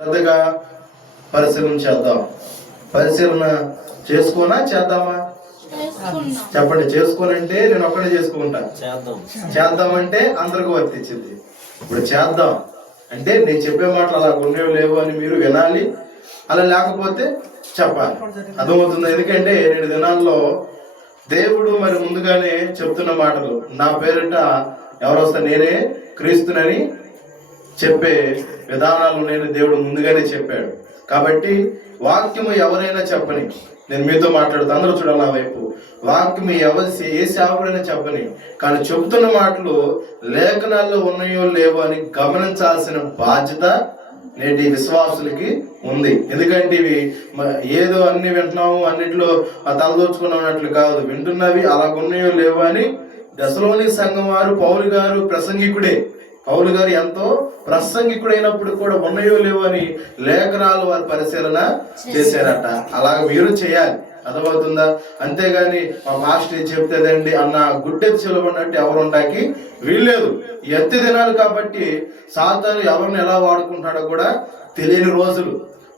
శ్రద్ధగా పరిశీలన చేద్దాం. పరిశీలన చేసుకోనా చేద్దామా? చెప్పండి. చేసుకోనంటే నేను ఒక్కడే చేసుకుంటా, చేద్దామంటే అందరికి వర్తించింది. ఇప్పుడు చేద్దాం అంటే నేను చెప్పే మాటలు అలా ఉండేవి లేవు అని మీరు వినాలి, అలా లేకపోతే చెప్పాలి. అర్థమవుతుంది. ఎందుకంటే 2 దినాల్లో దేవుడు మరి ముందుగానే చెప్తున్న మాటలు, నా పేరిట ఎవరు వస్తా నేనే క్రీస్తునని చెప్పే విధానాలు నేను దేవుడు ముందుగానే చెప్పాడు. కాబట్టి వాక్యము ఎవరైనా చెప్పని, నేను మీతో మాట్లాడుతూ అందరూ చూడాలి నా వైపు, వాక్యం ఏ సేవకుడైనా చెప్పని, కానీ చెబుతున్న మాటలు లేఖనాల్లో ఉన్నాయో లేవో అని గమనించాల్సిన బాధ్యత నేటి విశ్వాసులకి ఉంది. ఎందుకంటే ఇవి ఏదో అన్ని వింటున్నాము, అన్నిట్లో తలదోచుకున్నాం అన్నట్లు కాదు. వింటున్నవి అలాగున్నాయో లేవో అని దశలోని సంఘం వారు పౌలు గారు ప్రసంగికుడే. పౌలు గారు ఎంతో ప్రసంగికుడైనప్పుడు కూడా ఉన్నాయో లేవో అని లేఖనాలు వారు పరిశీలన చేశారట. అలాగ మీరు చేయాలి. అర్థమవుతుందా? అంతేగాని మా మాస్టర్ చెప్తేదండి అన్న గుడ్డెత్తి చెలబడినట్టు ఎవరు ఉండడానికి వీల్లేదు. ఎత్తి దినాలు కాబట్టి సాతాను ఎవరిని ఎలా వాడుకుంటాడో కూడా తెలియని రోజులు.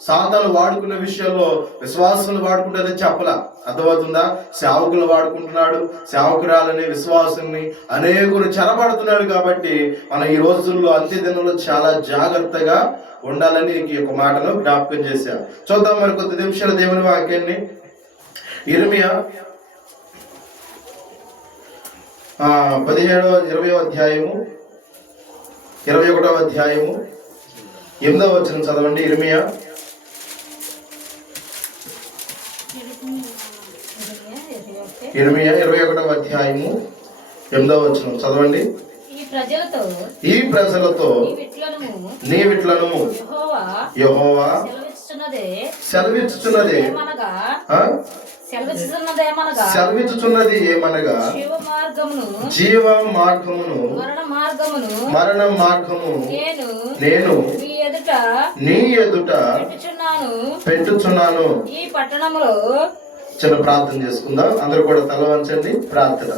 సాతాను వాడుకునే విషయంలో విశ్వాసులు వాడుకుంటుందని చెప్పలా. అర్థమవుతుందా? సేవకులు వాడుకుంటున్నాడు, సేవకురాలని విశ్వాసుల్ని అనేకులు చెరబడుతున్నాడు. కాబట్టి మనం ఈ రోజుల్లో అంత్య దినంలో చాలా జాగ్రత్తగా ఉండాలని ఈ యొక్క మాటను జ్ఞాపకం చేశారు. చూద్దాం మరి కొద్ది నిమిషాల దేవుని వాక్యాన్ని. ఇర్మియా 20వ అధ్యాయము 21వ అధ్యాయము 8వ వచనం చదవండి. ఇర్మియా 21వ అధ్యాయము 8వ వచనం చదవండి. ఈ ప్రజలతో నీ విట్లను యెహోవా సెలవిచ్చుచున్నది ఏమనగా జీవ మార్గమును మరణ మార్గము నేను నీ ఎదుట పెట్టుచున్నాను. ఈ పట్టణంలో చిన్న ప్రార్థన చేసుకుందాం. అందరూ కూడా తల వంచండి. ప్రార్థన.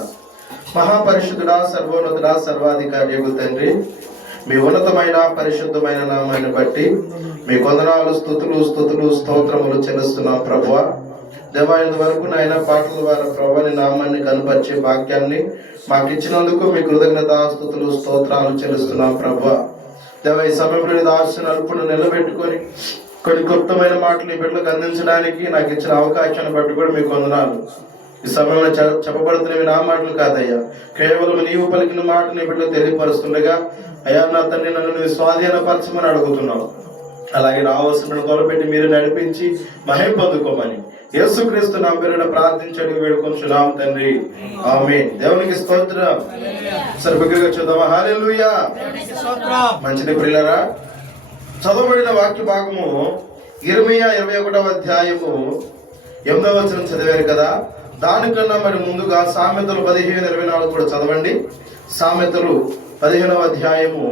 మహాపరిశుద్ధుడా, సర్వోన్నతుడా, సర్వాధికారి యగు తండ్రి, మీ ఉన్నతమైన పరిశుద్ధమైన నామాన్ని బట్టి మీ వందనాలు, స్తుతులు స్తోత్రములు చెల్లిస్తున్నాం ప్రభువా. దేవా, ఇంతవరకు నాయన పాటల ద్వారా ప్రభు నీ నామాన్ని కనపరిచే భాగ్యాన్ని మాకు ఇచ్చినందుకు మీ కృతజ్ఞత స్తుతులు స్తోత్రాలు చెల్లిస్తున్నాం ప్రభువా. దేవా, ఈ సమయంలో దాసుని అల్పును నిలబెట్టుకొని కొన్ని క్లుప్తమైన మాటలు ఈ బిడ్డలకు అందించడానికి నాకు ఇచ్చిన అవకాశాన్ని బట్టి కూడా మీకు వందనాలు. ఈ సమయంలో చెప్పబడుతున్నవి నా మాటలు కాదయ్యా, కేవలం నీవు పలికిన మాట నీ బిడ్డలు తెలియపరుస్తుండగా అయ్యా నా తండ్రి నన్ను స్వాధీనపరచమని అడుగుతున్నావు. అలాగే రావాల్సిన కొలపెట్టి మీరు నడిపించి మహిమ పొందుకోమని యేసుక్రీస్తు నా పేరున ప్రార్థించడానికి వేడుకొంచున్నాం తండ్రి, ఆమేన్. దేవునికి స్తోత్రం. సర్వగ్రగా చూద్దామా? హల్లెలూయా. మంచిది ప్రియులారా, చదవబడిన వాక్య భాగము ఇర్మియా 21వ అధ్యాయము 8వ వచనం చదివారు కదా. దానికన్నా మరి ముందుగా సామెతలు 15:24 కూడా చదవండి. సామెతలు 15వ అధ్యాయము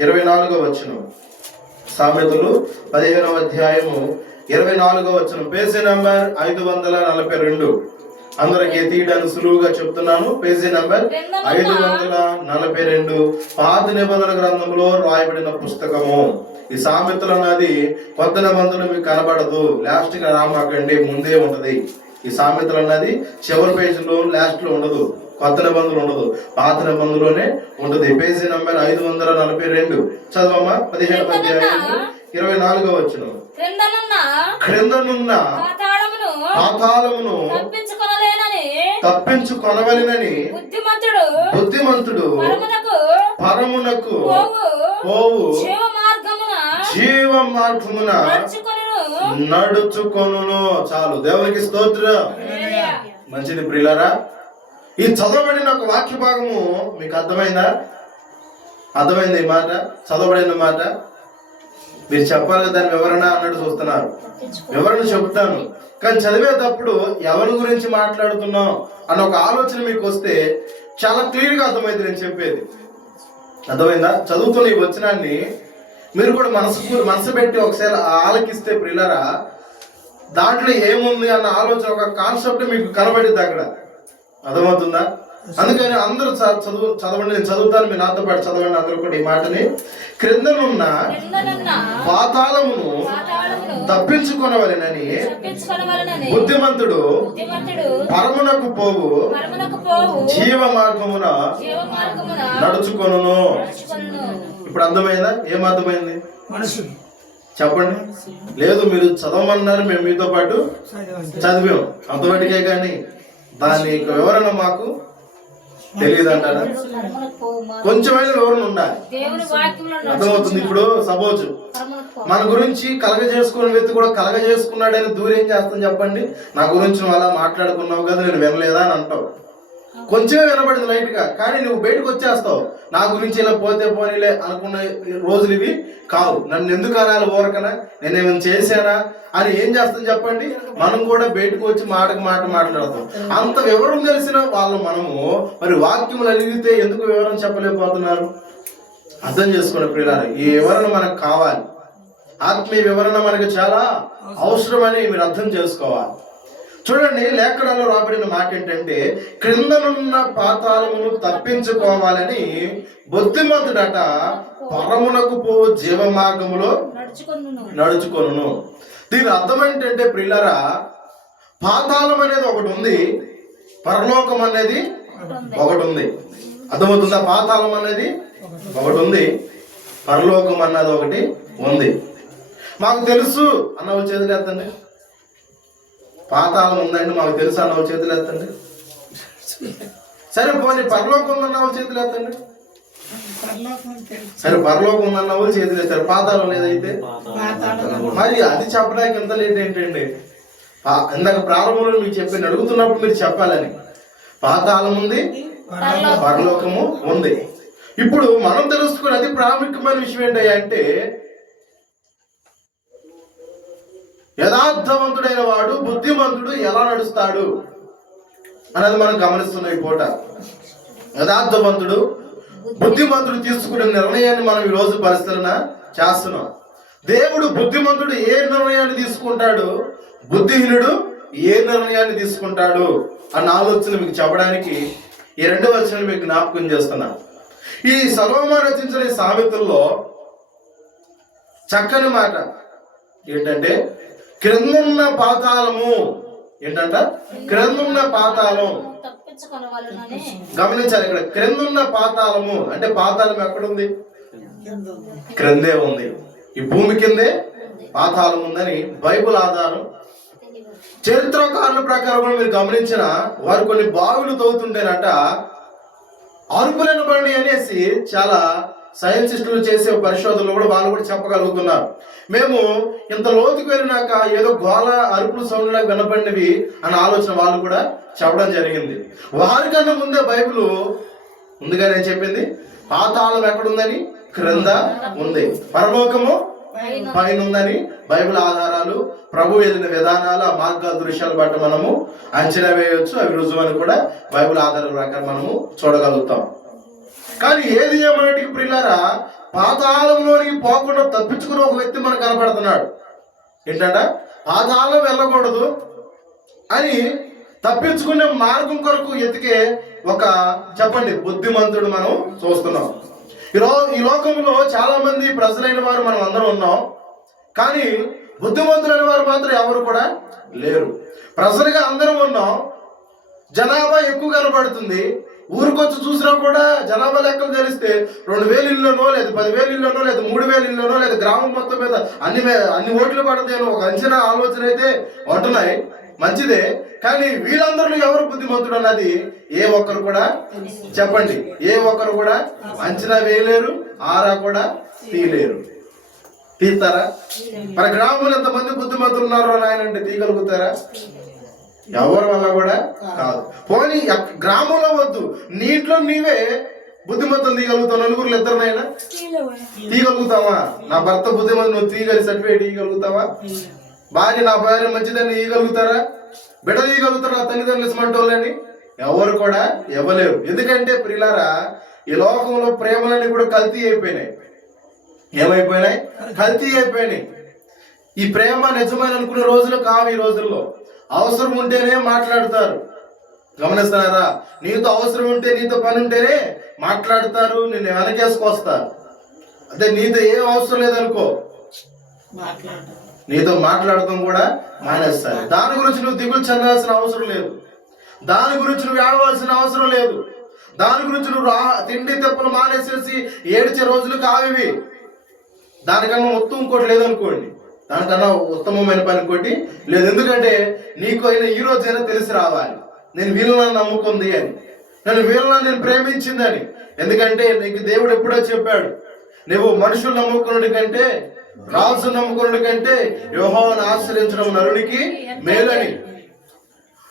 24వ వచనం. సామెతలు 15వ అధ్యాయము 24వ వచనం. Page number 542. అందరికి తీయడానికి సులువుగా చెప్తున్నాను. పేజీ నంబర్ 542, పాత నిబంధన గ్రంథంలో రాయబడిన పుస్తకము. ఈ సామెతలు అన్నది కొత్త నిబంధనలు మీకు కనబడదు, లాస్ట్ గా రామాకండి, ముందే ఉంటది. ఈ సామెతలు అన్నది చివరి పేజీలో లాస్ట్ లో ఉండదు, కొత్త నిబంధనలు ఉండదు, పాత నిబంధనలోనే ఉంటది. Page number 542 చదవమ్మా. 15వ అధ్యాయము 24వ వచనం. క్రిందనున్న పాతాళమును తప్పించుకొనవలెనని బుద్ధిమంతుడు పరమునకు పోవు జీవ మార్గమున నడుచుకొనును. చాలు. దేవునికి స్తోత్రం. మంచిది ప్రియులారా, ఈ చదవబడిన ఒక వాక్య భాగము మీకు అర్థమైందా? అర్థమైంది ఈ మాట, చదవబడిన మాట. మీరు చెప్పాలి దాని వివరణ అన్నట్టు చూస్తున్నారు. వివరణ చెబుతాను, కానీ చదివేటప్పుడు ఎవరి గురించి మాట్లాడుతున్నాం అన్న ఒక ఆలోచన మీకు వస్తే చాలా క్లియర్గా అర్థమైంది నేను చెప్పేది. అర్థమైందా? చదువుతున్న ఈ వచనాన్ని మీరు కూడా మనసు పెట్టి ఒకసారి ఆలకిస్తే ప్రియులారా, దాంట్లో ఏముంది అన్న ఆలోచన, ఒక కాన్సెప్ట్ మీకు కనబడిద్ది అక్కడ. అర్థమవుతుందా? అందుకని అందరూ చదవండి, నేను చదువుతాను, మీరు నాతో పాటు చదవండి అందరూ కూడా ఈ మాటని. క్రిందనున్న పాతాళమును తప్పించుకొనవలెనని బుద్ధిమంతుడు పరమునకు పోవు జీవ మార్గమున నడుచుకొనును. ఇప్పుడు అర్థమైందా? ఏం అర్థమైంది చెప్పండి. లేదు, మీరు చదవమన్నారు, మేము మీతో పాటు చదివాం అంతవరకే, కానీ దాని వివరణ మాకు తెలియదు అంటారా? కొంచెమైనా వివరణ ఉండాలి, అర్థమవుతుంది. ఇప్పుడు సపోజ్ మన గురించి కలగజేసుకునే వ్యక్తి కూడా కలగజేసుకున్నాడని దూరం చేస్తాం చెప్పండి. నా గురించి నువ్వు అలా మాట్లాడుకున్నావు కదా, నేను వినలేదా అని అంటావు. కొంచెమే వినబడింది లైట్ గా, కానీ నువ్వు బయటకు వచ్చేస్తావు. నా గురించి ఇలా పోతే పోనీలే అనుకున్న రోజులు ఇవి కావు. నన్ను ఎందుకు అనాలి ఊరకనా, నేనేమైనా చేశానా అని ఏం చేస్తాం చెప్పండి. మనం కూడా బయటకు వచ్చి మాటకు మాట మాట్లాడతాం. అంత వివరం తెలిసిన వాళ్ళు మనము మరి వాక్యములు అడిగితే ఎందుకు వివరం చెప్పలేకపోతున్నారు? అర్థం చేసుకోండి ప్రియులారా, ఈ వివరణ మనకు కావాలి. ఆత్మీయ వివరణ మనకు చాలా అవసరమని మీరు అర్థం చేసుకోవాలి. చూడండి, లేఖనాల్లో రాబడిన మాట ఏంటంటే, క్రిందనున్న పాతాళమును తప్పించుకోవాలని బుద్ధిమంతుడట పరమునకు పోవు జీవ మార్గములో నడుచుకొనును. దీని అర్థం ఏంటంటే ప్రియులారా, పాతాళం అనేది ఒకటి ఉంది, పరలోకం అనేది ఒకటి ఉంది. అర్థమవుతుందా? పాతాళం అనేది ఒకటి ఉంది, పరలోకం అన్నది ఒకటి ఉంది. మాకు తెలుసు అన్న చేతులు ఎత్తండి. పాతాళం ఉందండి మాకు తెలుసు అన్న చేతులు ఎత్తండి. సరే పోనీ పరలోకం ఉందన్న వాళ్ళు చేతులు ఎత్తండి. సరే పరలోకం ఉందన్న వాళ్ళు చేతులు ఎత్తారు, పాతాళం లేదైతే మరి అది చెప్పడానికి ఎంత లేట్ ఏంటండి? ఇందాక ప్రారంభంలో మీకు చెప్పి అడుగుతున్నప్పుడు మీరు చెప్పాలని. పాతాళం ఉంది, పరలోకము ఉంది. ఇప్పుడు మనం తెలుసుకుని అతి ప్రాముఖ్యమైన విషయం ఏంటంటే, యథార్థవంతుడైన వాడు బుద్ధిమంతుడు ఎలా నడుస్తాడు అన్నది మనం గమనిస్తున్నాం ఈ పూట. యథార్థవంతుడు బుద్ధిమంతుడు తీసుకునే నిర్ణయాన్ని మనం ఈ రోజు పరిశీలన చేస్తున్నాం. దేవుడు బుద్ధిమంతుడు ఏ నిర్ణయాన్ని తీసుకుంటాడు, బుద్ధిహీనుడు ఏ నిర్ణయాన్ని తీసుకుంటాడు అన్న ఆలోచన మీకు చెప్పడానికి ఈ 2 వచనాలు మీకు జ్ఞాపకం చేస్తున్నా. ఈ సొలొమోను రచించిన ఈ సామెతల్లో చక్కని మాట ఏంటంటే, క్రిందున్న పాతాళము ఏంటంట, క్రిందున్న పాతాళం. గమనించాలి, ఇక్కడ క్రిందున్న పాతాళము అంటే పాతాళం ఎక్కడుంది? క్రిందే ఉంది. ఈ భూమి కిందే పాతాళం ఉందని బైబుల్ ఆధారం. చరిత్రకారుల ప్రకారం మీరు గమనించిన వారు కొన్ని బావులు తవ్వుతుంటేనట అరుపులనబడి అనేసి చాలా సైంటిస్టులు చేసే పరిశోధనలు కూడా వాళ్ళు కూడా చెప్పగలుగుతున్నారు. మేము ఇంత లోతుకు వెళ్ళినాక ఏదో గోళ అరుపులు సౌండ్లా వినపడినవి అన్న ఆలోచన వాళ్ళు కూడా చెప్పడం జరిగింది. వారికన్నా ముందే బైబిల్ ముందుగా నేను చెప్పింది, పాతాళం ఎక్కడుందని క్రింద ఉంది, పరలోకము పైన ఉందని బైబిల్ ఆధారాలు, ప్రభు వెళ్ళిన విధానాలు, ఆ మార్గాల దృశ్యాలు బట్టి మనము అంచనా వేయవచ్చు. అవి రుజువని కూడా బైబిల్ ఆధారాల ప్రకారం మనము చూడగలుగుతాం. కానీ ఏది ఏమన్నటికి ప్రియులారా, పాతాళంలోనికి పోకుండా తప్పించుకుని ఒక వ్యక్తి మనకు కనపడుతున్నాడు. ఏంటంట, పాతాళం వెళ్ళకూడదు అని తప్పించుకునే మార్గం కొరకు ఎతికే ఒక చెప్పండి బుద్ధిమంతుడు మనం చూస్తున్నాం. ఈ లోకంలో చాలా మంది ప్రజలైన వారు మనం అందరం ఉన్నాం, కానీ బుద్ధిమంతులైన వారు మాత్రం ఎవరు కూడా లేరు. ప్రజలుగా అందరం ఉన్నాం, జనాభా ఎక్కువ కనబడుతుంది. ఊరికొచ్చి చూసినా కూడా జనాభా లెక్కలు తెలిస్తే 2000 ఇళ్ళలోనో లేదు 10,000 ఇళ్ళలోనో లేదు 3,000 ఇళ్ళలోనో లేదు గ్రామం మొత్తం మీద అన్ని ఓట్లు పడతాయి ఒక అంచనా ఆలోచన అయితే ఉంటున్నాయి. మంచిదే, కానీ వీళ్ళందరూ ఎవరు బుద్ధిమంతుడు అన్నది ఏ ఒక్కరు కూడా చెప్పండి, ఏ ఒక్కరు కూడా అంచనా వేయలేరు, ఆరా కూడా తీయలేరు. తీస్తారా? మన గ్రామంలో ఎంతమంది బుద్ధిమంతులు ఉన్నారో నాయనంటే తీయగలుగుతారా? ఎవరి వల్ల కూడా కాదు. పోనీ గ్రామంలో వద్దు, నీటిలో నీవే బుద్ధిమంతులు తీయగలుగుతావు. నలుగురు ఇద్దరినైనా తీయగలుగుతావా? నా భర్త బుద్ధిమంతులు, నువ్వు తీయగలి సర్టిఫికేట్ ఇవ్వగలుగుతావా? భార్య నా భార్య మంచిదని ఇవ్వగలుగుతారా? బిడ్డ తీయగలుగుతారా? తల్లిదండ్రులు ఇస్మంటోళ్ళని ఎవరు కూడా ఇవ్వలేరు. ఎందుకంటే ప్రియులారా, ఈ లోకంలో ప్రేమలన్నీ కూడా కల్తీ అయిపోయినాయి. ఏమైపోయినాయి? కల్తీ అయిపోయినాయి. ఈ ప్రేమ నిజమైన అనుకునే రోజులు కావు. ఈ రోజుల్లో అవసరం ఉంటేనే మాట్లాడతారు, గమనిస్తున్నారా? నీతో అవసరం ఉంటే, నీతో పని ఉంటేనే మాట్లాడతారు, నిన్ను వెనకేసుకొస్తారు. అదే నీతో ఏం అవసరం లేదనుకో, నీతో మాట్లాడటం కూడా మానేస్తారు. దాని గురించి నువ్వు దిగులు చెందాల్సిన అవసరం లేదు, దాని గురించి నువ్వు ఏడవలసిన అవసరం లేదు, దాని గురించి నువ్వు తిండి తెప్పులు మానేసేసి ఏడ్చే రోజులు కావివి. దానికన్నా ఉత్తమం ఇంకోటి లేదనుకోండి, దానికన్నా ఉత్తమమైన పని ఇంకోటి లేదు. ఎందుకంటే నీకు అయినా ఈ రోజైనా తెలిసి రావాలి, నేను వీళ్ళని నమ్ముకుంది అని, నేను ప్రేమించిందని. ఎందుకంటే నీకు దేవుడు ఎప్పుడో చెప్పాడు, నువ్వు మనుషులు నమ్ముకున్నది కంటే, రాజు నమ్ముకున్నది కంటే యెహోవాను ఆశ్రయించడం నరునికి మేలని.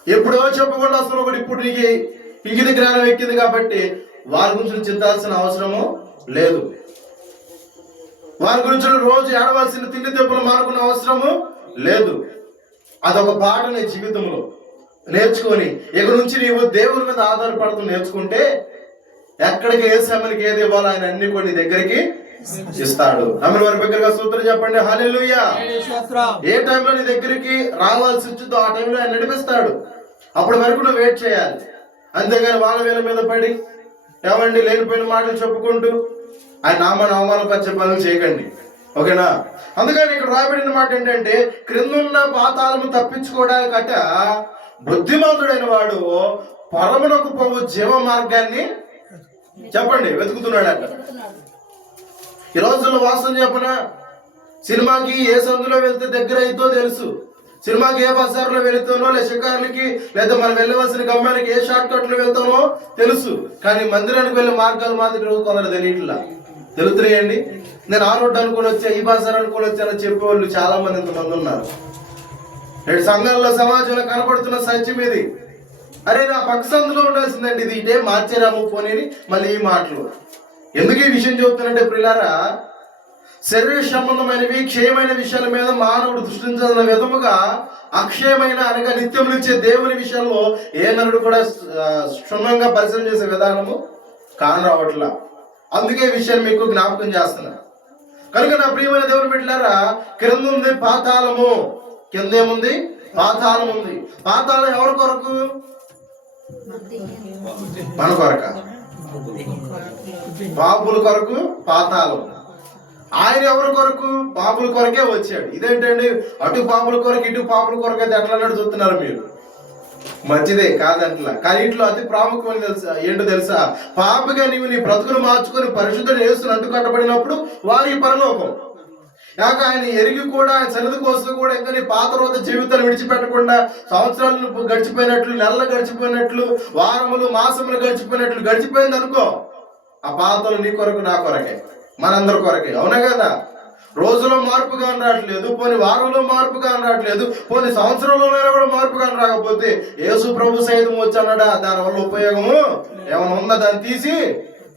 ఎప్పుడో చెప్పకుండా అసలు ఒకటి ఇప్పుడు నీకు ఇంగిత జ్ఞానం ఎక్కింది కాబట్టి వారి గురించి చింతాల్సిన అవసరము లేదు, వారి గురించి రోజు ఏడవలసిన తిండి దెబ్బలు మానుకునే అవసరము లేదు. అదొక పాట నీ జీవితంలో నేర్చుకొని ఇక నుంచి నీవు దేవుని మీద ఆధారపడుతూ నేర్చుకుంటే ఎక్కడికి ఏ సమయానికి ఏది ఇవ్వాలో ఆయన అన్ని కొన్ని దగ్గరికి ఇస్తాడు. ఆమె వారి దగ్గరగా సూత్రం చెప్పండి, హల్లెలూయా. ఏ టైంలో నీ దగ్గరికి రావాల్సి వచ్చిందో ఆ టైంలో ఆయన నడిపిస్తాడు. అప్పటి వరకు నువ్వు వెయిట్ చేయాలి. అంతేగాని వాళ్ళ వీళ్ళ మీద పడి ఏమండి లేనిపోయిన మాటలు చెప్పుకుంటూ ఆయన నామాన్ని అవమానపరిచే పనులు చేయకండి, ఓకేనా? అందుకని ఇక్కడ రాయబడిన మాట ఏంటంటే, క్రిందున్న పాతాళము తప్పించుకోవడానికట బుద్ధిమంతుడైన వాడు పరమునకు పోవు జీవ మార్గాన్ని చెప్పండి వెతుకుతున్నాడట. ఈ రోజుల్లో వాసన చెప్పన, సినిమాకి ఏ సందులో వెళ్తే దగ్గర అయితో తెలుసు, సినిమాకి ఏ బస్సార్లో వెళుతానో, లేదా షికార్లకి, లేదా మనం వెళ్ళవలసిన గమ్యానికి ఏ షార్ట్ కట్లు వెళ్తానో తెలుసు. కానీ మందిరానికి వెళ్ళే మార్గాలు మాత్రం రోజు కొందరు తెలియట్లా. తెలుస్తున్నాయండి. నేను ఆ రోడ్డు అనుకుని వచ్చా, ఈ బస్సార్ అనుకుని వచ్చానని చెప్పేవాళ్ళు చాలా మంది ఇంతమంది ఉన్నారు. నేడు సంఘాల్లో సమాజంలో కనపడుతున్న సత్యం ఇది. అరే నా పక్క సందులో ఉండాల్సిందండి, ఇది ఇటే మార్చేరాము పోనీ మళ్ళీ ఈ మాటలు. ఎందుకు ఈ విషయం చెబుతానంటే ప్రియులారా, శరీర సంబంధమైనవి క్షయమైన విషయాల మీద మానవుడు దృష్టించాలన్న విధముగా అక్షయమైన అనగా నిత్యం నిచ్చే దేవుని విషయంలో ఏ నరుడు కూడా క్షుణ్ణంగా పరిశీలన చేసే విధానము కానరావట్లా. అందుకే ఈ విషయాన్ని మీకు జ్ఞాపకం చేస్తున్నా. కనుక నా ప్రియమైన దేవుని బిడ్డలారా, క్రింద ఉంది పాతాళము, కింద ఏముంది? పాతాళం ఉంది. పాతాళం ఎవరి కొరకు? మన కొరక, పాపుల కొరకు పాతాళం. ఆయన ఎవరి కొరకు? పాపుల కొరకే వచ్చాడు. ఇదేంటండి, అటు పాపుల కొరకు ఇటు పాపుల కొరకు అయితే ఎట్లా అన్నట్టు చూస్తున్నారు మీరు? మంచిదే కాదంటలా, కానీ ఇంట్లో అతి ప్రాముఖ్యమైన తెలుసా ఏంటో తెలుసా? పాపగా నీవు నీ బ్రతుకును మార్చుకొని పరిశుద్ధుడు యేసును అంటు కట్టబడినప్పుడు వారి పరలోకం. యాక ఆయన ఎరిగి కూడా ఆయన సన్నిధి కోసం కూడా ఇంకా నీ పాత రోజు జీవితాన్ని విడిచిపెట్టకుండా సంవత్సరాలు గడిచిపోయినట్లు, నెలలు గడిచిపోయినట్లు, వారములు మాసములు గడిచిపోయినట్లు గడిచిపోయింది అనుకో, ఆ పాతలు నీ కొరకు నా కొరకే, మనందరి కొరకే, అవునా కదా? రోజులో మార్పుగా రావట్లేదు, పోనీ వారంలో మార్పుగా రావట్లేదు, పోనీ సంవత్సరంలోనైనా కూడా మార్పుగా రాకపోతే యేసు ప్రభు సైతం వచ్చి అన్నాడా, దానివల్ల ఉపయోగము ఏమైనా ఉందా? దాన్ని తీసి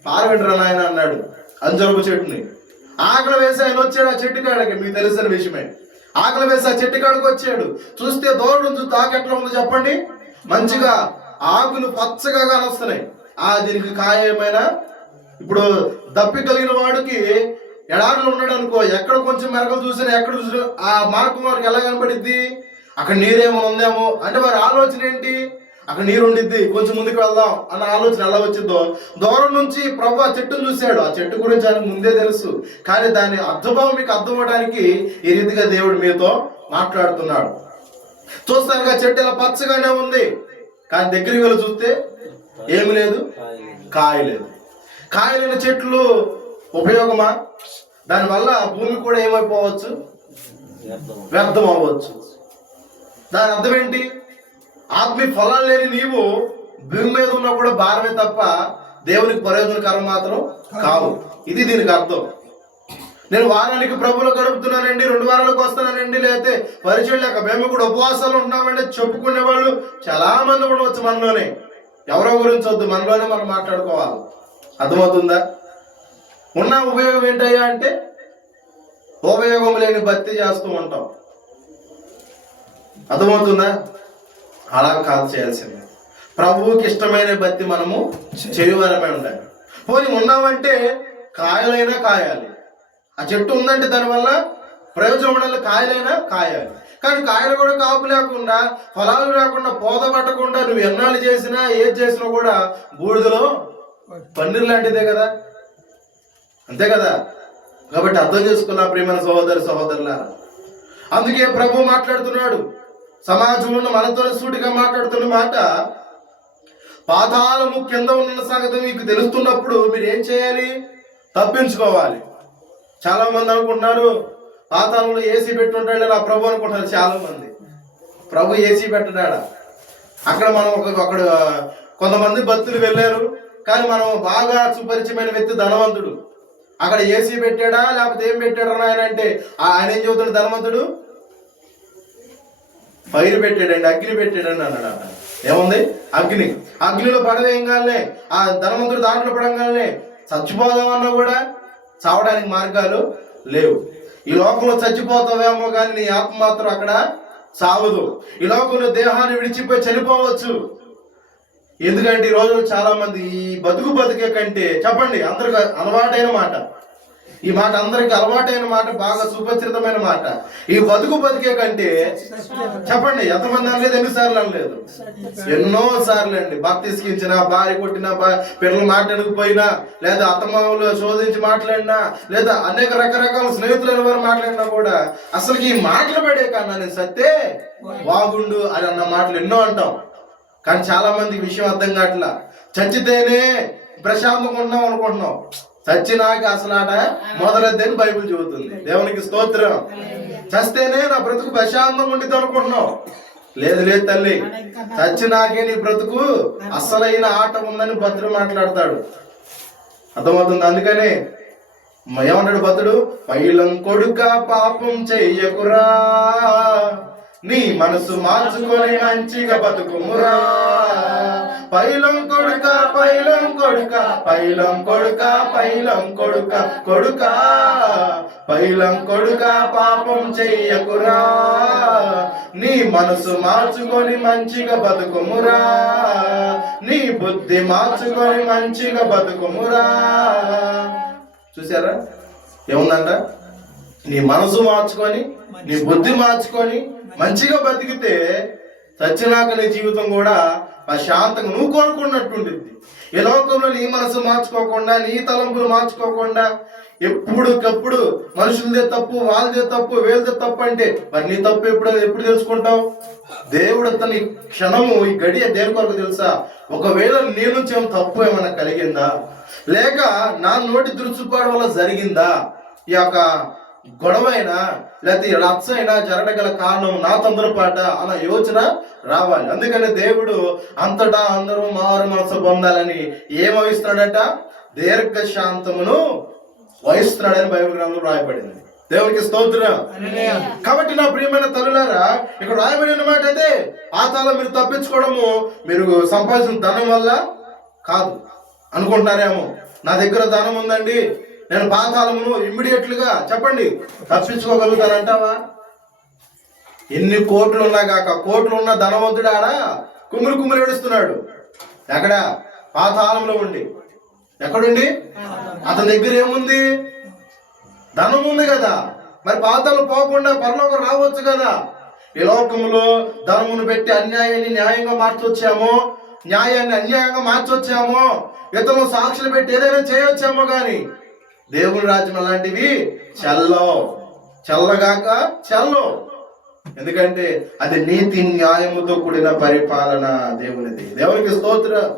పారవింటరా నాయన అన్నాడు. అంజరపు చెట్టుని ఆకలి వేసి ఆయన వచ్చాడు ఆ చెట్టు కాడకి. మీకు తెలిసిన విషయమే, ఆకలి వేసి ఆ చెట్టు కాడకు వచ్చాడు. చూస్తే దూరం నుంచి తాకు ఎట్లా ఉందో చెప్పండి, మంచిగా ఆకులు పచ్చగా కానొస్తున్నాయి. దీనికి కాయ ఏమైనా, ఇప్పుడు దప్పి కలిగిన వాడికి ఎడారిలో ఉన్నాడు అనుకో, ఎక్కడ కొంచెం మెరకలు చూసినా ఎక్కడ చూసినా ఆ మార్గం వాడికి ఎలా కనపడిద్ది? అక్కడ నీరేమో ఉందేమో అంటే వారి ఆలోచన ఏంటి? అక్కడ నీరు ఉండిద్ది, కొంచెం ముందుకు వెళ్దాం అన్న ఆలోచన ఎలా వచ్చిందో. దూరం నుంచి ప్రభు ఆ చెట్టును చూశాడు. ఆ చెట్టు గురించి ఆయనకు ముందే తెలుసు, కానీ దాని అర్థభావం మీకు అర్థం అవడానికి ఈ రీతిగా దేవుడు మీతో మాట్లాడుతున్నాడు. చూస్తానుగా చెట్టు ఇలా పచ్చగానే ఉంది, కానీ దగ్గరికి వెళ్ళి చూస్తే ఏమి లేదు, కాయ లేదు. కాయలేని చెట్లు ఉపయోగమా? దానివల్ల భూమి కూడా ఏమైపోవచ్చు? వ్యర్థం అవ్వచ్చు. దాని అర్థం ఏంటి? ఆత్మీయ ఫలాలు లేని నీవు భూమి మీద ఉన్నా కూడా భారమే తప్ప దేవునికి ప్రయోజనకరం మాత్రం కావు. ఇది దీనికి అర్థం. నేను వారానికి ప్రభువులో గడుపుతున్నానండి, 2 వారాలకు వస్తానండి, లేకపోతే పరిచయం లేక మేము కూడా ఉపవాసాలు ఉంటున్నామండి చెప్పుకునే వాళ్ళు చాలా మంది ఉండవచ్చు మనలోనే. ఎవరో గురించి వద్దు, మనలోనే మనం మాట్లాడుకోవాలి. అర్థమవుతుందా? ఉన్న ఉపయోగం ఏంటయ్యా అంటే ఉపయోగం లేని భక్తి చేస్తూ ఉంటాం. అర్థమవుతుందా? అలా కాదు చేయాల్సింది. ప్రభువుకి ఇష్టమైన భక్తి మనము చేయవలమే ఉండాలి. పోనీ ఉన్నామంటే కాయలైనా కాయాలి. ఆ చెట్టు ఉందంటే దానివల్ల ప్రయోజనం ఉండాలి, కాయలైనా కాయాలి. కానీ కాయలు కూడా కాపు లేకుండా, ఫలాలు లేకుండా, పోత పట్టకుండా నువ్వు ఎన్నాళ్ళు చేసినా ఏది చేసినా కూడా బూడిదలో పన్నీరు లాంటిదే కదా, అంతే కదా. కాబట్టి అర్థం చేసుకున్నా ప్రియమైన సహోదరులారా. అందుకే ప్రభు మాట్లాడుతున్నాడు, సమాజంలో మనతో సూటిగా మాట్లాడుతున్న మాట, పాతాళము కింద ఉన్న సంగతి మీకు తెలుస్తున్నప్పుడు మీరు ఏం చేయాలి? తప్పించుకోవాలి. చాలా మంది అనుకుంటున్నారు పాతాళంలో ఏసీ పెట్టుంటాడు నా ప్రభు అనుకుంటున్నారు చాలా మంది. ప్రభు ఏసీ పెట్టడాడా? అక్కడ మనం అక్కడ కొంతమంది భక్తులు వెళ్ళారు, కానీ మనం బాగా సుపరిచయమైన వ్యక్తి ధనవంతుడు, అక్కడ ఏసీ పెట్టాడా లేకపోతే ఏం పెట్టాడు ఆయన అంటే ఆయన ఏం చెబుతాడు? ధనవంతుడు ఫైర్ పెట్టాడండి, అగ్ని పెట్టాడండి అన్నాడు. ఏముంది? అగ్నిలో పడవేయంగానే ఆ ధనవంతుడు దాంట్లో పడంగానే చచ్చిపోదామన్నా కూడా చావడానికి మార్గాలు లేవు. ఈ లోకంలో చచ్చిపోతావేమో కానీ నీ ఆత్మ మాత్రం అక్కడ సావదు. ఈ లోకంలో దేహాన్ని విడిచిపోయి చనిపోవచ్చు. ఎందుకంటే ఈ రోజు చాలా మంది ఈ బతికే కంటే, చెప్పండి అందరికి అలవాటైన మాట, ఈ మాట అందరికి అలవాటైన మాట, బాగా సుపరిచితమైన మాట, ఈ బతికే కంటే, చెప్పండి ఎంతమంది అనలేదు, ఎన్నిసార్లు అనలేదు? ఎన్నో సార్లు అండి. భక్తి తీసుకించిన, భార్య కొట్టినా, పిల్లలు మాట్లాడకపోయినా, లేదా అత్తమామలు శోధించి మాట్లాడినా, లేదా అనేక రకరకాల స్నేహితులైన వారు మాట్లాడినా కూడా అసలుకి ఈ మాటలు పడే కన్నా నేను సత్తే బాగుండు అని అన్న మాటలు ఎన్నో అంటాం. కానీ చాలా మందికి విషయం అర్థం కావట్లా. చచ్చితేనే ప్రశాంతంగా ఉన్నాం అనుకుంటున్నాం, చచ్చినాక అసలు ఆట మొదలైద్దని బైబిల్ చెబుతుంది. దేవునికి స్తోత్రం. చస్తేనే నా బ్రతుకు ప్రశాంతంగా ఉండిద్ది అనుకుంటున్నాం. లేదు లేదు తల్లి, చచ్చినాకే నీ బ్రతుకు అసలైన ఆట ఉందని భద్రుడు మాట్లాడతాడు. అర్థమవుతుంది. అందుకనే ఏమంటాడు భద్రుడు? పైలం కొడుక పాపం చెయ్యకురా, నీ మనసు మార్చుకొని మంచిగా బతుకుమురా. పైలం కొడుక పైలం కొడుక పైలం కొడుక పైలం కొడుక కొడుక పైలం కొడుక పాపం చెయ్యకురా, నీ మనసు మార్చుకొని మంచిగా బతుకుమురా, నీ బుద్ధి మార్చుకొని మంచిగా బతుకుమురా. చూసారా ఏముందంట? నీ మనసు మార్చుకొని, నీ బుద్ధి మార్చుకొని మంచిగా బతికితే చచ్చినాక నీ జీవితం కూడా ప్రశాంతంగా నువ్వు కోరుకున్నట్టుండిద్ది. ఈ లోకంలో నీ మనసు మార్చుకోకుండా, నీ తలంపులు మార్చుకోకుండా, ఎప్పుడుకప్పుడు మనుషులదే తప్పు, వాళ్ళదే తప్పు, వీళ్ళదే తప్పు అంటే మరి నీ తప్పు ఎప్పుడు తెలుసుకుంటావు? దేవుడు తన క్షణము ఈ గడియ దేని కొరకు తెలుసా? ఒకవేళ నీ నుంచి ఏమైనా తప్పు ఏమైనా కలిగిందా, లేక నా నోటి దురుసుపాటు వల్ల జరిగిందా, ఈ యొక్క గొడవైనా లేకపోతే రచ్చ అయినా జరగగల కారణం నా తొందరపాట అన్న యోచన రావాలి. అందుకని దేవుడు అంతటా అందరూ మారు మనసు పొందాలని ఏమవిస్తున్నాడట? దీర్ఘశాంతమును వహిస్తున్నాడని బైబిల్ గ్రంథంలో రాయబడింది. దేవునికి స్తోత్రం. కాబట్టి నా ప్రియమైన తల్లులారా, ఇక్కడ రాయబడిన మాట అయితే పాతాళం మీరు తప్పించుకోవడము మీరు సంపాదించిన ధనం వల్ల కాదు అనుకుంటున్నారేమో. నా దగ్గర ధనం ఉందండి, నేను పాతాళమును ఇమ్మీడియట్లుగా చెప్పండి తప్పించుకోగలుగుతానంటావా? ఎన్ని కోట్లు ఉన్నా కాక, కోట్లు ఉన్న ధనవంతుడు ఆడ కుమ్ములు ఏడుస్తున్నాడు. ఎక్కడ? పాతాళంలో ఉండి. ఎక్కడుండి? అతని దగ్గర ఏముంది? ధనం ఉంది కదా. మరి పాతాళం పోకుండా పరలోకం రావచ్చు కదా. ఈ లోకంలో ధనమును పెట్టి అన్యాయాన్ని న్యాయంగా మార్చొచ్చామో, న్యాయాన్ని అన్యాయంగా మార్చొచ్చామో, ఇతరులు సాక్షులు పెట్టి ఏదైనా చేయొచ్చామో, కానీ దేవుని రాజ్యం అలాంటివి చల్లగాక చల్లో. ఎందుకంటే అది నీతి న్యాయముతో కూడిన పరిపాలన దేవునిది. దేవునికి స్తోత్రం.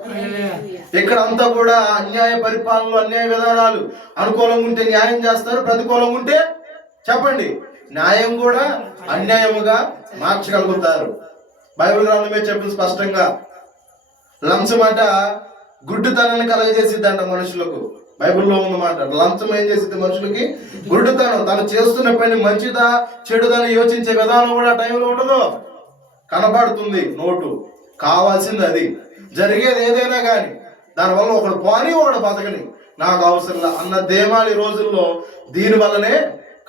ఇక్కడ అంతా కూడా అన్యాయ పరిపాలనలు, అన్యాయ విధానాలు. అనుకూలంగా ఉంటే న్యాయం చేస్తారు, ప్రతికూలంగా ఉంటే చెప్పండి న్యాయం కూడా అన్యాయముగా మార్చగలుగుతారు. బైబిల్ గ్రంథమే చెప్పింది స్పష్టంగా. లంచం మాట గుడ్డితనాన్ని కలగజేసిద్దంట మనుషులకు. బైబిల్లో ఉన్నమాట. లంచం ఏం చేసింది మనుషులకి? గుడ్డితనం. తను చేస్తున్న పని మంచిదా చెడుదని యోచించే విధానం కూడా టైంలో ఉండదు. కనబడుతుంది నోటు, కావాల్సింది అది. జరిగేది ఏదైనా కానీ దానివల్ల ఒకడు పోని ఒకడు బతకని, నాకు అవసరం అన్న దేమాలి రోజుల్లో దీని వల్లనే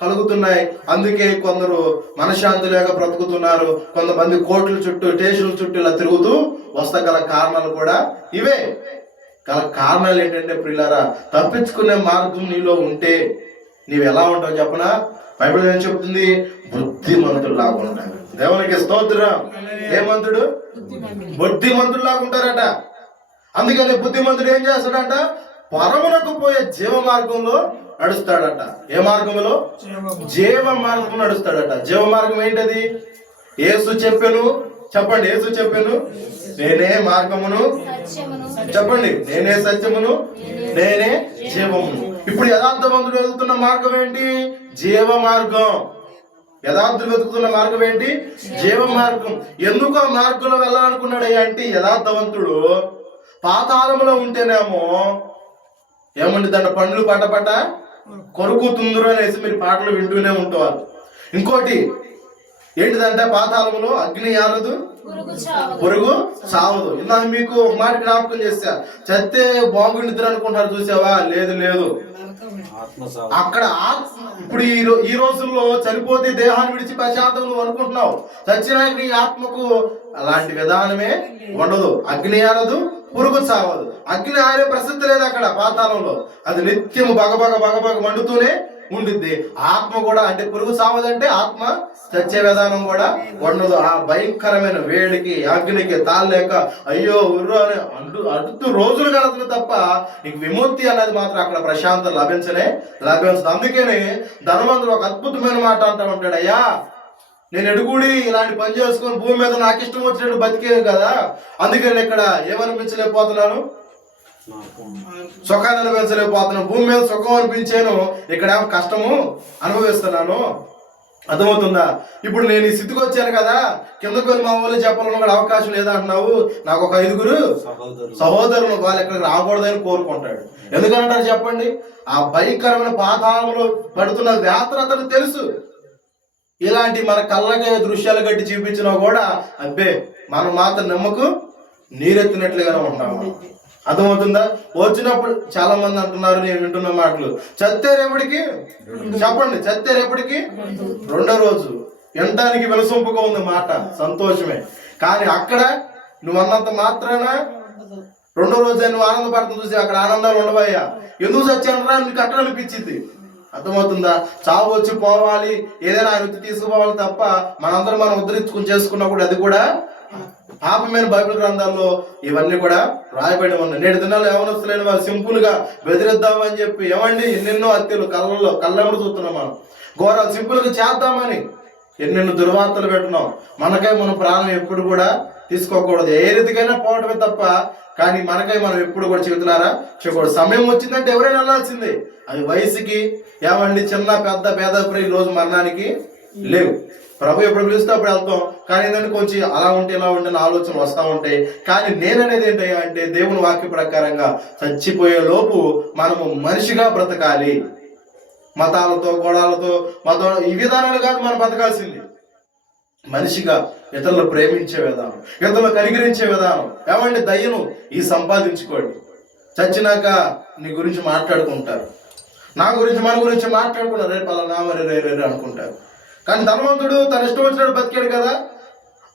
కలుగుతున్నాయి. అందుకే కొందరు మనశ్శాంతి లేక బ్రతుకుతున్నారు. కొంతమంది కోట్ల చుట్టూ, స్టేషన్ల చుట్టూ ఇలా తిరుగుతూ వస్తగల కారణాలు కూడా ఇవే. గల కారణాలు ఏంటంటే ప్రియులారా, తప్పించుకునే మార్గం నీలో ఉంటే నీవు ఎలా ఉంటావు చెప్పనా? బైబిల్ ఏం చెప్తుంది? బుద్ధిమంతులు లాగా ఉంటావు. దేవునికి స్తోత్రం. ఏ మంతుడు? బుద్ధిమంతుడులాగా ఉంటారట. అందుకని బుద్ధిమంతుడు ఏం చేస్తాడంట? పరమునకు పోయే జీవ మార్గంలో నడుస్తాడట. ఏ మార్గంలో? జీవ మార్గం నడుస్తాడట. జీవ మార్గం ఏంటది? యేసు చెప్పెను. చెప్పండి, యేసు చెప్పెను, నేనే మార్గమును, చెప్పండి, నేనే సత్యమును, నేనే జీవమును. ఇప్పుడు యథార్థవంతుడు వెతుకుతున్న మార్గం ఏంటి? జీవ మార్గం. యథార్థులు వెతుకుతున్న మార్గం ఏంటి? జీవ మార్గం. ఎందుకు ఆ మార్గంలో వెళ్ళాలనుకున్నాడు అంటే, యథార్థవంతుడు పాతాళంలో ఉంటేనేమో ఏమండి దాని పండ్లు పటపట కొరుకుతుందరు అనేసి మీరు పాటలు వింటూనే ఉంటారు. ఇంకోటి ఏంటిదంటే, పాతాళంలో అగ్ని ఆరదు, పురుగు చావదు. ఇలా మీకు ఒక మాట జ్ఞాపకం చేస్తా, చస్తే బాగుండిద్దరు అనుకుంటారు, చూసావా? లేదు లేదు, అక్కడ ఇప్పుడు ఈ రోజుల్లో చనిపోతే దేహాన్ని విడిచి ప్రశాంతం నువ్వు అనుకుంటున్నావు, చచ్చినాక నీ ఆత్మకు అలాంటి విధానమే ఉండదు. అగ్ని ఆరదు, పురుగు చావదు. అగ్ని ఆరే ప్రసిద్ధి లేదు అక్కడ పాతాళంలో. అది నిత్యము బగబగ బగబగ మండుతూనే ఉండిద్ది. ఆత్మ కూడా, అంటే పురుగు సావదంటే ఆత్మ చచ్చే విధానం కూడా ఉండదు. ఆ భయంకరమైన వేడికి అగ్నికి తాళలేక అయ్యో ఉర్రు అని అడుతూ రోజులు గడుతుంది తప్ప నీకు విముక్తి అనేది మాత్రం అక్కడ ప్రశాంతత లభించదు. అందుకని ధనవంతుడు ఒక అద్భుతమైన మాట అంటూ ఉంటాడు, అయ్యా నేను ఎడుగుడి ఇలాంటి పని చేసుకుని భూమి మీద నాకు ఇష్టం వచ్చినట్టు బతికేది కదా, అందుకని ఇక్కడ ఏమనిపించలేకపోతున్నాను, సుఖాన్ని అనుభవించలేకపోతున్నాను. భూమి మీద సుఖం అనిపించాను, ఇక్కడ ఏమో కష్టము అనుభవిస్తున్నాను. అర్థమవుతుందా? ఇప్పుడు నేను ఈ స్థితికి వచ్చాను కదా, కిందకు వెళ్ళి మా ఊళ్ళో చెప్పాలని కూడా అవకాశం లేదంటున్నావు. నాకు ఒక 5 సహోదరులు, వాళ్ళు ఇక్కడికి రాకూడదని కోరుకుంటాడు. ఎందుకంటారు చెప్పండి? ఆ భయంకరమైన పాతాళంలో పడుతున్న వేతన అతను తెలుసు. ఇలాంటి మన కళ్ళకి దృశ్యాలు గట్టి చూపించినా కూడా అబ్బే మనం మాత్రం నమ్మకు నీరెత్తినట్లుగానే ఉంటాము. అర్థమవుతుందా? వచ్చినప్పుడు చాలా మంది అంటున్నారు, నేను వింటున్న మాటలు, చత్తేరేపటికి, చెప్పండి, చత్తేరేపటికి 2వ రోజు. వినటానికి వినసొంపుగా ఉంది మాట, సంతోషమే. కానీ అక్కడ నువ్వు అన్నంత మాత్రాన 2వ రోజు నువ్వు ఆనందపడుతుంది చూసి అక్కడ ఆనందాలు ఉండవయ్యా. ఎందుకు చచ్చానరా నీకు అక్కడ అనిపించింది. అర్థమవుతుందా? చావు వచ్చి పోవాలి, ఏదైనా ఆయన తీసుకుపోవాలి తప్ప మనందరం మనం ఉద్ధరించుకుని చేసుకున్నప్పుడు అది కూడా పాపమైన బైబిల్ గ్రంథాల్లో ఇవన్నీ కూడా రాయబడి ఉన్నాయి. నేటి దినాలు యవనస్తులైన వారు సింపుల్ గా బెదిరిద్దామని చెప్పి ఏమండి ఎన్నెన్నో హత్యలు కళ్ళెప్పుడు చూస్తున్నాం మనం. ఘోరాలు సింపుల్ గా చేద్దామని ఎన్నెన్నో దుర్వార్తలు పెట్టున్నాం. మనకై మన ప్రాణం ఎప్పుడు కూడా తీసుకోకూడదు, ఏ రీతికైనా పోవటమే తప్ప. కానీ మనకై మనం ఎప్పుడు కూడా చెబుతున్నారా చెప్పకూడదు. సమయం వచ్చిందంటే ఎవరైనా వెళ్ళాల్సిందే. అది వయసుకి ఏమండి చిన్న పెద్ద పేద ఈ రోజు మరణానికి లేవు. ప్రభు ఎప్పుడు పిలిస్తే అప్పుడు వెళ్తాం. కానీ ఏంటంటే కొంచెం అలా ఉంటే ఇలా ఉంటే ఆలోచనలు వస్తూ ఉంటాయి. కానీ నేననేది ఏంటి అంటే, దేవుని వాక్య ప్రకారంగా చచ్చిపోయే లోపు మనము మనిషిగా బ్రతకాలి. మతాలతో గొడవలతో మతం ఈ విధానాలు కాదు మనం బ్రతకాల్సింది. మనిషిగా ఇతరులు ప్రేమించే విధానం, ఇతరులు కనికరించే విధానం. ఏమంటే దయ్యను ఈ సంపాదించుకోండి. చచ్చినాక నీ గురించి మాట్లాడుకుంటారు, నా గురించి మన గురించి మాట్లాడుకుంటారు, రేపు అలా నా మరి రే అనుకుంటారు. కానీ ధనవంతుడు తన ఇష్టం వచ్చినట్టు బతికాడు కదా,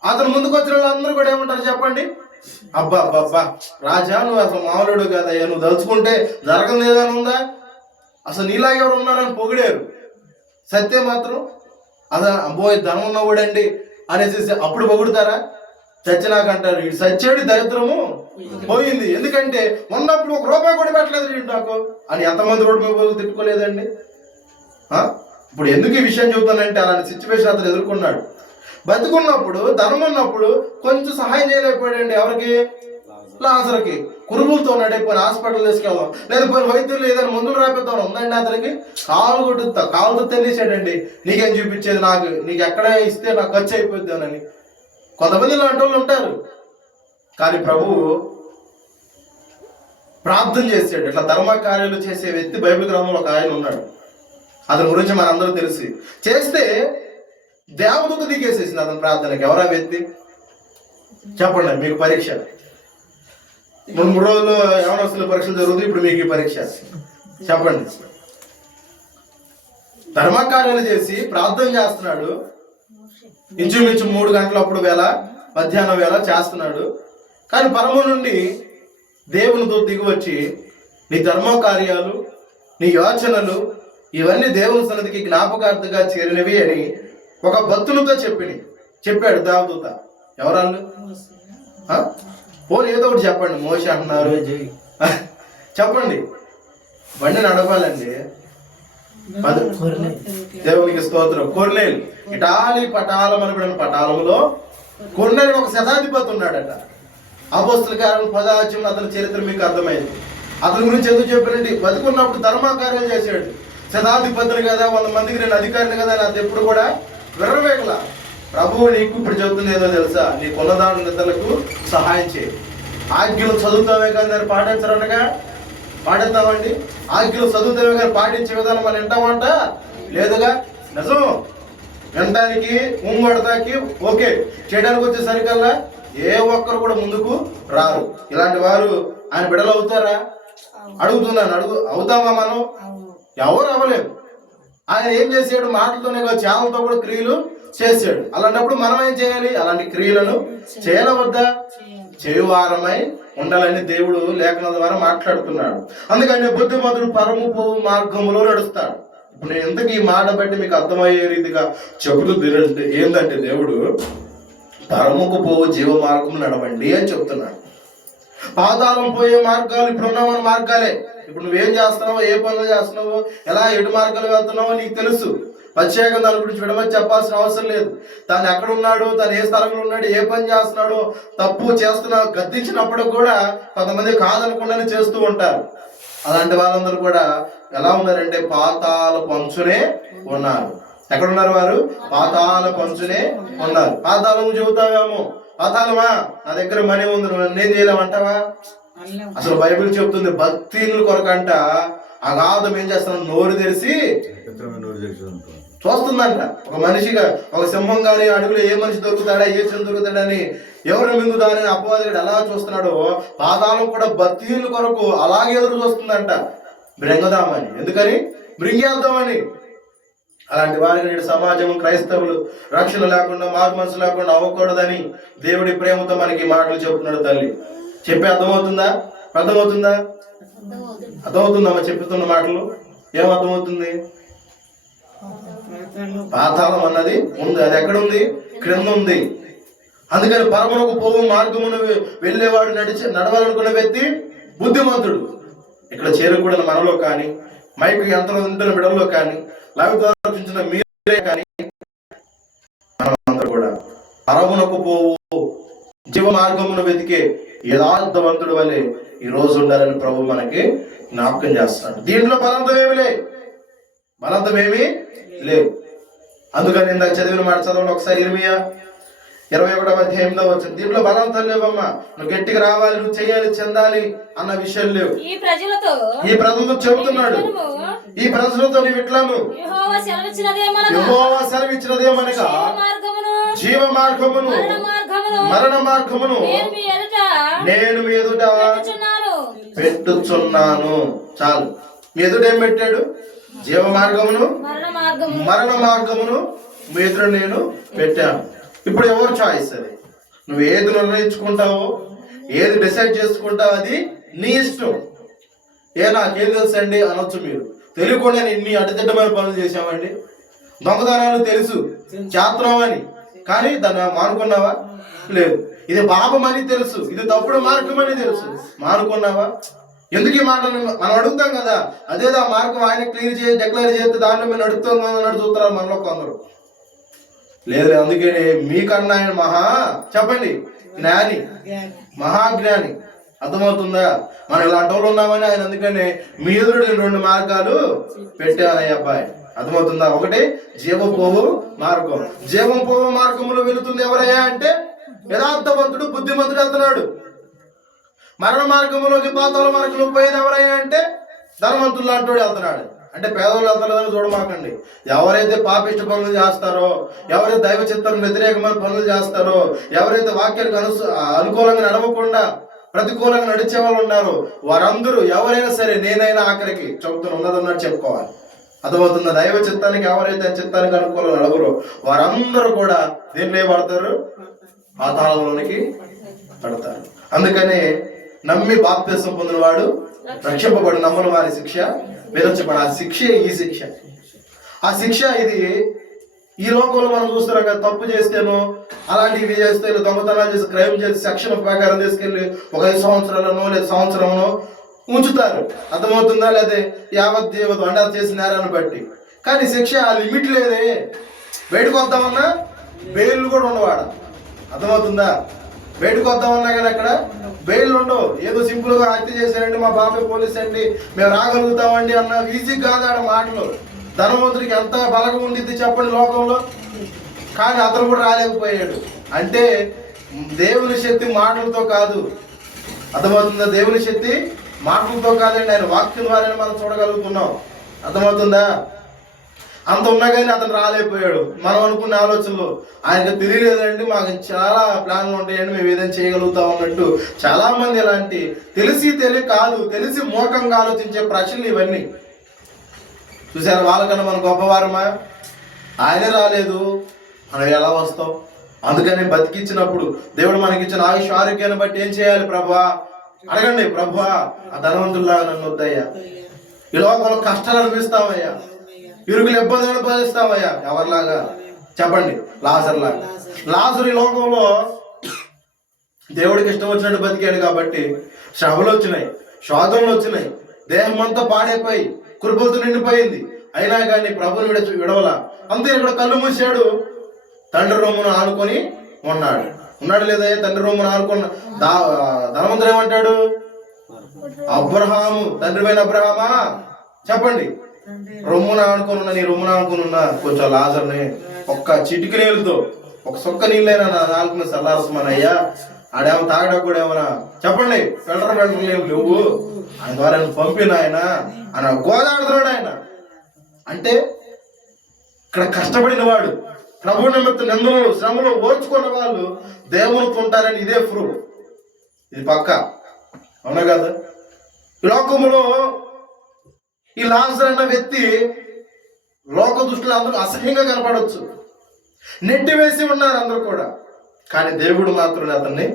అతను ముందుకు వచ్చిన వాళ్ళందరూ కూడా ఏమంటారు చెప్పండి? అబ్బా అబ్బా రాజా, నువ్వు అసలు మామూలుడు కదా, నువ్వు దలుచుకుంటే జరగదు ఏదైనా ఉందా, అసలు నీలాగే ఎవరు ఉన్నారని పొగిడారు. సత్యం మాత్రం అసలు అబ్బోయ్ ధనం ఉన్నవాడండి అనేసి అప్పుడు పొగుడుతారా? చచ్చినాకంటారు ఇటు సచ్చేడు దరిద్రము పోయింది. ఎందుకంటే ఉన్నప్పుడు 1 రూపాయి కూడా పెట్టలేదు నాకు అని ఎంతమంది రోడ్డు మీద తిట్టుకోలేదండి. ఇప్పుడు ఎందుకు ఈ విషయం చెబుతానంటే, అలాంటి సిచ్యువేషన్ అతను ఎదుర్కొన్నాడు. బతుకున్నప్పుడు ధనం ఉన్నప్పుడు కొంచెం సహాయం చేయలేకపోయాడండి. ఎవరికి? లాజరుకి. కురుబులతో ఉన్నాడు. పోయిన హాస్పిటల్ తీసుకెళ్దాం, లేదా పోయిన వైద్యులు ఏదైనా మందులు రాపిద్దాం ఉందండి అతనికి. కాలుతో తెలిసాడండి, నీకేం చూపించేది, నీకు ఎక్కడ ఇస్తే నాకు ఖర్చు అయిపోద్దానని. కొంతమంది ఇలాంటి వాళ్ళు ఉంటారు. కానీ ప్రభువు ప్రార్థన చేసాడు. ఇట్లా ధర్మ కార్యాలు చేసే వ్యక్తి బైబిల్ గ్రంథంలో ఒక ఆయన ఉన్నాడు. అతని గురించి మనందరూ తెలిసి చేస్తే దేవదూత దిగేసేసింది అతని ప్రార్థనకి. ఎవరా వ్యక్తి చెప్పండి? మీకు పరీక్ష 3 రోజులు యవనస్తుల పరీక్షలు జరుగుతుంది. ఇప్పుడు మీకు ఈ పరీక్ష చెప్పండి. ధర్మకార్యాలు చేసి ప్రార్థన చేస్తున్నాడు. ఇంచుమించు 3 గంటలప్పుడు వేళ, మధ్యాహ్నం వేళ చేస్తున్నాడు. కానీ పరము నుండి దేవునితో దిగి వచ్చి, నీ ధర్మకార్యాలు, నీ యోచనలు ఇవన్నీ దేవుని సన్నిధికి జ్ఞాపకార్థంగా చేరినవి అని ఒక భక్తునితో చెప్పిని. చెప్పాడు దేవదూత. ఎవరాళ్ళు? పోనీ ఏదో ఒకటి చెప్పండి. మోషే అంటున్నారు, చెప్పండి. బండి నడపాలండి. దేవునికి స్తోత్రం. కొర్నేలు, ఇటాలి పటాలం అనబడిన పటాలంలో కొర్నేలు ఒక శతాధిపతి ఉన్నాడట. అపోస్తల కార్యాలు 10వ అతని చరిత్ర మీకు అర్థమైంది. అతని గురించి ఎందుకు చెప్పారంటే, బతుకున్నప్పుడు ధర్మకార్యాలు చేశాడు. శతాధిపతిని కదా, 100 మందికి నేను అధికారిని కదా అని అది ఎప్పుడు కూడా విర్రవేగల. ప్రభువు నీకు ఇప్పుడు చెబుతుంది ఏదో తెలుసా, నీ కొన్నదాని నిద్రలకు సహాయం చేయి. ఆజ్ఞలు చదువుతావే కానీ దాన్ని పాటించరంటగా. పాటిస్తామండి. ఆజ్ఞలు చదువుతావే కానీ పాటించే విధానం మనం వింటామంట లేదుగా. నిజం. వినటానికి ముంగొడతాకి ఓకే, చేయడానికి వచ్చేసరికల్లా ఏ ఒక్కరు కూడా ముందుకు రారు. ఇలాంటి వారు ఆయన బిడ్డలు అవుతారా? అడుగుతున్నాను. అవుతామా మనం? ఎవరు అవ్వలేము. ఆయన ఏం చేసాడు? మాటలతోనే కాదు, చేతులతో కూడా క్రియలు చేశాడు. అలాంటప్పుడు మనం ఏం చేయాలి? అలాంటి క్రియలను చేయవద్దా? చేయువారమై ఉండాలని దేవుడు లేఖనం ద్వారా మాట్లాడుతున్నాడు. అందుకని బుద్ధిమంతుడు పరము మార్గములో నడుస్తాడు. ఇప్పుడు నేను ఎందుకు ఈ మాట బట్టి మీకు అర్థమయ్యే రీతిగా చెబుతూ ఏంటంటే, దేవుడు పరముకు పోవు జీవ మార్గం నడవండి అని చెప్తున్నాడు. పాతాళం పోయే మార్గాలు ఇప్పుడున్న మన మార్గాలే. ఇప్పుడు నువ్వేం చేస్తున్నావో, ఏ పనులు చేస్తున్నావో, ఎలా ఎటు మార్గాలు వెళ్తున్నావో నీకు తెలుసు. ప్రత్యేకంగా దాని గురించి విడమని చెప్పాల్సిన అవసరం లేదు. తాను ఎక్కడున్నాడు, తను ఏ స్థలంలో ఉన్నాడు, ఏ పని చేస్తున్నాడో, తప్పు చేస్తున్నా గద్దించినప్పుడు కూడా కొంతమంది కాదనకుండానే చేస్తూ ఉంటారు. అలాంటి వాళ్ళందరూ కూడా ఎలా ఉన్నారంటే పాతాళ పంచునే ఉన్నారు. ఎక్కడున్నారు వారు? పాతాళ పంచునే ఉన్నారు. పాతాళము చెబుతావేమో, పాతాళమా నా దగ్గర మనీ ఉంది, నువ్వు నన్నేం చేయలేమంటావా? అసలు బైబిల్ చెప్తుంది భక్తిని కొరకంట అగాధం ఏం చేస్తాను, నోరు తెరిచి చూస్తుందంట. ఒక మనిషిగా, ఒక సింహం కానీ అడుగులో ఏ మనిషి దొరుకుతాడా, ఏ చెందు దొరుకుతాడని, ఎవరు మింగుతాడని అపవాదుడు ఎలా చూస్తున్నాడో, పాతాళం కూడా భక్తిహీనుల కొరకు అలాగే ఎదురు చూస్తుందంట. మృంగదామని. ఎందుకని? మృంగేద్దామని. అలాంటి వారికి నేడు సమాజం, క్రైస్తవులు రక్షణ లేకుండా, మారు మనసు లేకుండా అవ్వకూడదని దేవుడి ప్రేమతో మనకి మాటలు చెప్తున్నాడు. తల్లి చెప్పి అర్థమవుతుందా? అర్థమవుతుందా? అర్థమవుతుందమ్మా చెప్తున్న మాటలు? ఏమర్థమవుతుంది? పాతాళం అన్నది ఉంది. అది ఎక్కడుంది? క్రింద ఉంది. అందుకని పరమునకు పోవు మార్గమును వెళ్ళేవాడు నడవాలనుకున్న వ్యక్తి బుద్ధిమంతుడు. ఇక్కడ చేరకూడని మనలో కానీ, మైకు యంత్రం ఉంటున్న బిడల్లో కానీ, లైవ్ ద్వారా చూసిన మీరే కానీ, మనమందరూ కూడా పరమునకు పోవు జీవ మార్గమును వెతికే యథార్థవంతుడు వల్లే ఈ రోజు ఉండాలని ప్రభు మనకి జ్ఞాపకం చేస్తాడు. దీంట్లో బలంతం ఏమీ లేవు. అందుకని ఇందాక చదివిన మాట చదవండి ఒకసారి. 21వ అధ్యాయంలో వచ్చింది. దీంట్లో బలంతం లేవమ్మా. నువ్వు గట్టిగా రావాలి, నువ్వు చేయాలి, చెందాలి అన్న విషయాలు లేవు. ఈ ప్రజలతో చెబుతున్నాడు, ఈ ప్రజలతో నీవు ఇట్లను యెహోవా సెలవిచ్చినదేమనగా జీవ మార్గమును మరణ మార్గమును నేను మీ ఎదుట పెట్టుచున్నాను. చాలు. మీ ఎదుట ఏం పెట్టాడు? జీవ మార్గమును మరణ మార్గమును మీ ఎదుట నేను పెట్టాను. ఇప్పుడు ఎవరు చాయిస్? అది నువ్వు ఏది నిర్ణయించుకుంటావో, ఏది డిసైడ్ చేసుకుంటావో అది నీ ఇష్టం. నాకేం తెలుసు అండి అనొచ్చు. మీరు తెలియకుండా ఇన్ని అడ్డదిడ్డమైన పనులు చేసామండి. దొంగతనాలు తెలుసు చేస్తున్నామని, కానీ దాన్ని మానుకున్నావా? లేదు. ఇది పాపం అని తెలుసు, ఇది తప్పుడు మార్గం అని తెలుసు, మానుకున్నావా? ఎందుకు ఈ మాట మనం అడుగుతాం కదా, అదేదో ఆ మార్గం ఆయన క్లియర్ చేసి డిక్లేర్ చేస్తే దాంట్లో మేము నడుచుతున్నారు మనలో కొందరు. లేదు. అందుకని మీకన్నా ఆయన చెప్పండి జ్ఞాని, మహాజ్ఞాని. అర్థమవుతుందా? మనం ఇలాంటి వాళ్ళు ఉన్నామని ఆయన అందుకని మీ ఎదురు 2 మార్గాలు పెట్టానయ్య అబ్బాయి. అర్థమవుతుందా? ఒకటి జీవం పోవు మార్గం. జీవం పోవు మార్గంలో వెళుతుంది ఎవరయ్యా అంటే యథార్థవంతుడు, బుద్ధిమంతుడు వెళ్తున్నాడు. మరణ మార్గంలోకి, పాతాళ మార్గంలో పోయేది ఎవరయ్యా అంటే ధనవంతులు లాంటి వెళ్తున్నాడు. అంటే పేదవాళ్ళు వెళ్తారని చూడమాకండి. ఎవరైతే పాపిష్ట పనులు చేస్తారో, ఎవరైతే దైవ చిత్తానికి వ్యతిరేకమైన పనులు చేస్తారో, ఎవరైతే వాక్యానికి అనుకూలంగా నడవకుండా ప్రతికూలంగా నడిచే వాళ్ళు ఉన్నారో వారందరూ, ఎవరైనా సరే, నేనైనా ఆఖరికి చెబుతున్నా ఉన్నదన్నట్టు చెప్పుకోవాలి. అర్థమవుతుందా? దైవ చిత్తానికి ఎవరైతే చిత్తానికి అనుకూలంగా నడవరో వారందరూ కూడా దేనిలో పడతారు? పాతాళంలోనికి పడతారు. అందుకని నమ్మి బాప్తిసం పొందిన వాడు రక్షింపబడి, నమ్మని వారి శిక్ష విధించబడి. ఆ శిక్షే ఈ శిక్ష. ఆ శిక్ష ఇది ఈ లోకంలో మనం చూస్తున్నాం కదా, తప్పు చేస్తేనో అలాంటివి చేస్తే దొంగతనాలు చేసి క్రైమ్ చేసి సెక్షన్ ప్రకారం తీసుకెళ్ళి ఒక 5 సంవత్సరాలనో లేదా సంవత్సరంలో ఉంచుతారు. అర్థమవుతుందా? లేదా యావత్ జీవితం అంటే అది చేసిన నేరాన్ని బట్టి. కానీ శిక్ష ఆ లిమిట్ లేదే. బయటకు వద్దామన్నా బెయిల్ కూడా ఉండవాడ. అర్థమవుతుందా? బయటకు వద్దామన్నా కానీ అక్కడ బెయిల్ ఉండవు. ఏదో సింపుల్ గా హత్య చేశారండి, మా బాబాయ్ పోలీస్ అండి, మేము రాగలుగుతామండి అన్న ఈజీ కాదు ఆడ మాటలు. ధనవంతుడికి ఎంత బలగం ఉండిద్ది చెప్పండి లోకంలో. కానీ అతను కూడా రాలేకపోయాడు. అంటే దేవుని శక్తి మాటలతో కాదు. అర్థమవుతుందా? దేవుని శక్తి మాటలతో కాదండి, ఆయన వాక్యం ద్వారానే మనం చూడగలుగుతున్నాం. అర్థమవుతుందా? అంత ఉన్నా కానీ అతను రాలేకపోయాడు. మనం అనుకున్న ఆలోచనలు ఆయనకు తెలియలేదండి, మాకు చాలా ప్లాన్లు ఉంటాయండి, మేము ఏదైనా చేయగలుగుతాం అన్నట్టు చాలా మంది ఇలాంటి తెలియ కాదు, తెలిసి మూర్ఖంగా ఆలోచించే ప్రశ్నలు ఇవన్నీ. చూసారా? వాళ్ళకన్నా మనం గొప్పవారమా? ఆయనే రాలేదు, మనం ఎలా వస్తాం? అందుకని బతికించినప్పుడు దేవుడు మనకిచ్చిన ఆయుష్ ఆరోగ్యాన్ని బట్టి ఏం చేయాలి? ప్రభువా అడగండి, ప్రభువా ఆ ధనవంతుల్లాగా నన్ను వద్దయ్యా, ఈ లోకంలో కష్టాలు అనిపిస్తామయ్యా, ఇరుగులు ఇబ్బందులు అనుభవిస్తామయ్యా. ఎవరిలాగా చెప్పండి? లాజరులాగా. లాజరు ఈ లోకంలో దేవుడికి ఇష్టం వచ్చినట్టు బతికాడు కాబట్టి శ్రమలు వచ్చినాయి, శోధనలు వచ్చినాయి, దేహం అంతా పాడైపోయి కురుపులతో నిండిపోయింది. అయినా కానీ ప్రభుని విడవల. అంతే, ఇక్కడ కళ్ళు మూసాడు, తండ్రి రొమ్మును ఆనుకొని ఉన్నాడు లేదా? తండ్రి రొమ్మును ఆనుకున్న ధనవంతుడు ఏమంటాడు? అబ్రహాము, తండ్రి పైన అబ్రహామా చెప్పండి, రొమ్మున ఆనుకొని ఉన్న నీ రొమ్మున ఆనుకొని ఉన్న కొంచెం లాజర్ని ఒక్క చిటికి నీళ్ళతో ఒక సొక్క నీళ్ళైనా నా నాలుగు చల్లారసమనయ్యా. ఆడేమో తాగడానికి కూడా ఏమన్నా చెప్పండి, ఫిల్టర్ లేవు, ఆయన ద్వారా పంపిన ఆయన ఆయన గోదాడుతున్నాడు. ఆయన అంటే ఇక్కడ కష్టపడిన వాడు, ప్రభు నిమిత్తం నిందలు శ్రమలు ఓర్చుకున్న వాళ్ళు దేవునితో ఉంటారని ఇదే ప్రూఫ్. ఇది పక్క, అవునా కదా? లోకములో ఈ లాజరు అన్న వ్యక్తి లోక దృష్టిలో అందరూ అసహ్యంగా కనపడవచ్చు, నెట్టివేసి ఉన్నారు అందరూ కూడా. కానీ దేవుడు మాత్రం అతన్ని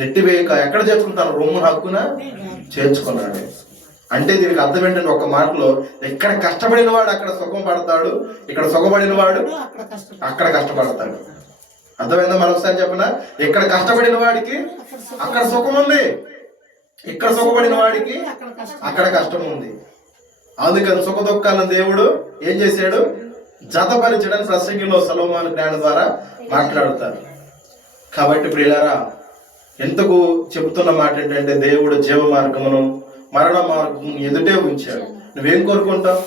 నెట్టివేయక ఎక్కడ చేర్చుకుంటాను? రొమ్ము హక్కున చేర్చుకున్నాడు. అంటే దీనికి అర్థం ఏంటంటే ఒక మాటలో, ఇక్కడ కష్టపడిన వాడు అక్కడ సుఖం పడతాడు, ఇక్కడ సుఖపడిన వాడు అక్కడ కష్టపడతాడు. అర్థమైందా? మరొకసారి చెప్పనా? ఇక్కడ కష్టపడిన వాడికి అక్కడ సుఖం ఉంది, ఇక్కడ సుఖపడిన వాడికి అక్కడ కష్టం ఉంది. అందుకని సుఖ దుఃఖాలను దేవుడు ఏం చేశాడు? జతపరిచడానికి ప్రసంగిలో సొలొమోను జ్ఞానం ద్వారా మాట్లాడుతారు. కాబట్టి ప్రియులారా, ఎంతకు చెబుతున్న మాట ఏంటంటే దేవుడు జీవ మార్గమును మరణ మార్గం ఎదుటే ఉంచాడు. నువ్వేం కోరుకుంటావు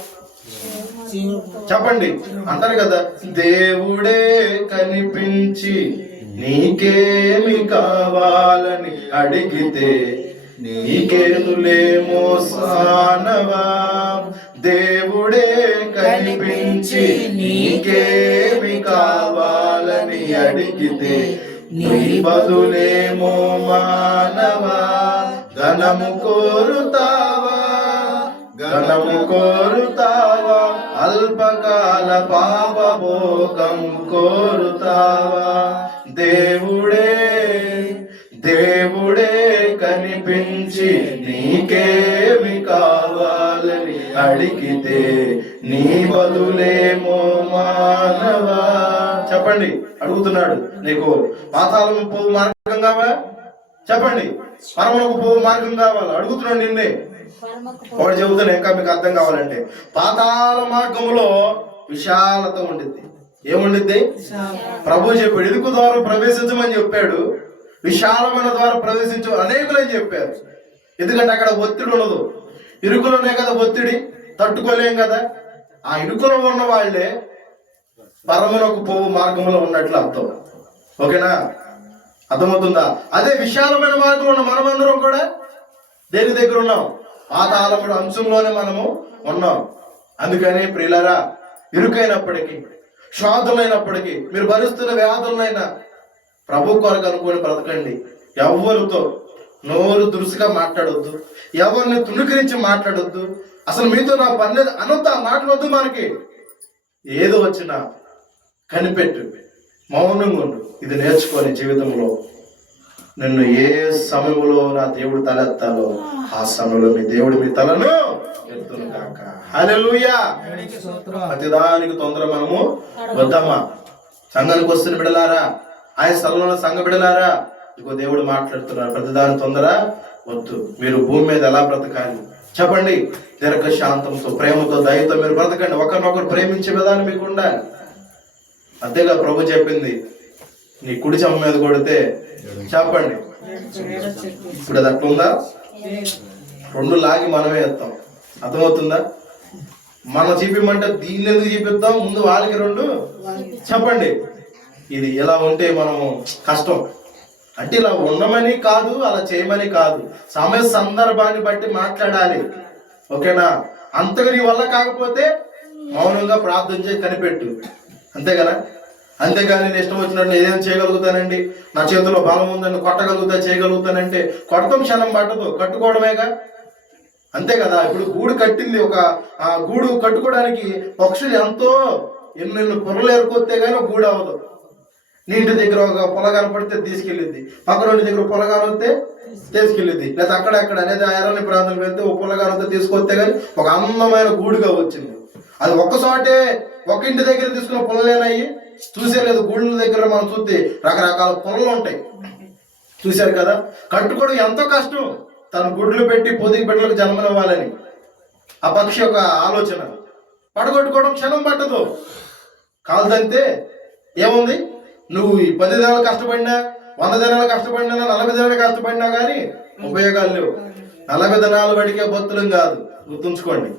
చెప్పండి? అంటారు కదా, దేవుడే కనిపించి నీకేమి కావాలని అడిగితే నీకేదులేమో సానవా. దేవుడే కనిపించి నీకేమి కావాలని అడిగితే నీ బదులేమో మానవా. ఘనము కోరుతావా, ఘనము కోరుతావా, అల్పకాల పాపభోగం కోరుతావా. దేవుడే దేవుడే కనిపించి నీకేమి కావాలని అడిగితే నీ బదులేమో మానవా. చెప్పండి, అడుగుతున్నాడు, నీకు పాతాళం పోవు మార్గం కావాలా? చెప్పండి, పరమకు పోవు మార్గం కావాలా? అడుగుతున్నాడు నిన్నే. వాడు చెబుతున్నా ఇంకా మీకు అర్థం కావాలంటే, పాతాళ మార్గంలో విశాలత ఉండిద్ది. ఏముండిద్ది? ప్రభు చెప్పాడు, ఇరుకు ద్వారా ప్రవేశించమని చెప్పాడు, విశాలమైన ద్వారా ప్రవేశించు అనేకులని చెప్పారు. ఎందుకంటే అక్కడ ఒత్తిడి ఉండదు. ఇరుకులోనే కదా ఒత్తిడి, తట్టుకోలేం కదా. ఆ ఇరుకులో ఉన్న వాళ్ళే పరమునకు పోవు మార్గంలో ఉన్నట్లు అర్థం. ఓకేనా? అర్థమవుతుందా? అదే విశాలమైన మార్గం ఉన్న మనమందరం కూడా దేని దగ్గర ఉన్నాం? పాతాళముడు అంశంలోనే మనము ఉన్నాం. అందుకని ప్రియులారా, ఇరుకైనప్పటికీ శోధనైనప్పటికీ మీరు భరిస్తున్న వ్యాధులైనా ప్రభు కొరకు అనుకొని బ్రతకండి. ఎవరితో నోరు దురుసుగా మాట్లాడొద్దు, ఎవరిని తుణుకరించి మాట్లాడొద్దు. అసలు మీతో నా పని అనంత మాట్లాడొద్దు. మనకి ఏదో వచ్చినా కనిపెట్టు, మౌనంగా ఉండు. ఇది నేర్చుకొని జీవితంలో నిన్ను ఏ సమయంలో నా దేవుడు తలెత్తాలో ఆ సమయంలో మీ దేవుడు మీ తలను ఎత్తును కాక. హల్లెలూయా. ప్రతిదానికి తొందర మనము వద్దామా? సంఘానికి వస్తున్న బిడలారా, ఆయన స్థలంలో సంఘ బిడలారా, ఇగో దేవుడు మాట్లాడుతున్నారు, ప్రతిదాని తొందర వద్దు. మీరు భూమి మీద ఎలా బ్రతకాలి చెప్పండి? దీర్ఘశాంతంతో, ప్రేమతో, దయతో మీరు బ్రతకండి. ఒకరినొకరు ప్రేమించే విధానం మీకు ఉండాలి. అంతేగా ప్రభు చెప్పింది, నీ కుడి చెంప మీద కొడితే చెప్పండి. ఇప్పుడు అది అట్లుందా? రెండు లాగి మనమే వేస్తాం. అర్థమవుతుందా? మనం చూపిమంటే దీన్ని ఎందుకు చూపిద్దాం? ముందు వాళ్ళకి రెండు చెప్పండి. ఇది ఇలా ఉంటే మనము కష్టం. అంటే ఇలా ఉండమని కాదు, అలా చేయమని కాదు, సమయ సందర్భాన్ని బట్టి మాట్లాడాలి. ఓకేనా? అంతగా నీ వల్ల కాకపోతే మౌనంగా ప్రార్థన చేసి కనిపెట్టు, అంతే కదా. అంతేగాని నేను ఇష్టం వచ్చినట్టు నేను ఏదైనా చేయగలుగుతానండి, నా చేతిలో బలం ఉందని కొట్టగలుగుతా, చేయగలుగుతానంటే కొడతాం, క్షణం పట్టదు, కట్టుకోవడమేగా, అంతే కదా. ఇప్పుడు గూడు కట్టింది, ఒక గూడు కట్టుకోవడానికి పక్షులు ఎంతో ఎన్నెన్ని పొరలు ఏరుకొస్తే కానీ ఒక గూడు అవ్వదు. నీ ఇంటి దగ్గర ఒక పొల కనపడితే తీసుకెళ్ళిద్ది, పక్కన ఇంటి దగ్గర పొలగాను వస్తే తీసుకెళ్ళిద్ది, లేదా అక్కడెక్కడ లేదా అరణ్య ప్రాంతం వెళ్తే ఒక పొలగాను వస్తే తీసుకొస్తే కానీ ఒక అందమైన గూడుగా వచ్చింది. అది ఒక్కసాటే ఒక ఇంటి దగ్గర తీసుకున్న పొలలేనయ్యి చూసేలేదు. గూళ్ళ దగ్గర మనం చూస్తే రకరకాల పొలలు ఉంటాయి, చూశారు కదా. కట్టుకోవడం ఎంతో కష్టం, తను గుడ్లు పెట్టి పొదిగి బిడ్డలకు జన్మనివ్వాలని ఆ పక్షి యొక్క ఆలోచన. పడగొట్టుకోవడం క్షణం పట్టదు, కాదంతే ఏముంది. నువ్వు ఈ 10 దినాలు కష్టపడినా, 100 దినాలు కష్టపడినా, 40 దినాలు కష్టపడినా కానీ ఉపయోగాలు లేవు. 40 దినాలు బడికే బొత్తులం కాదు, గుర్తుంచుకోండి.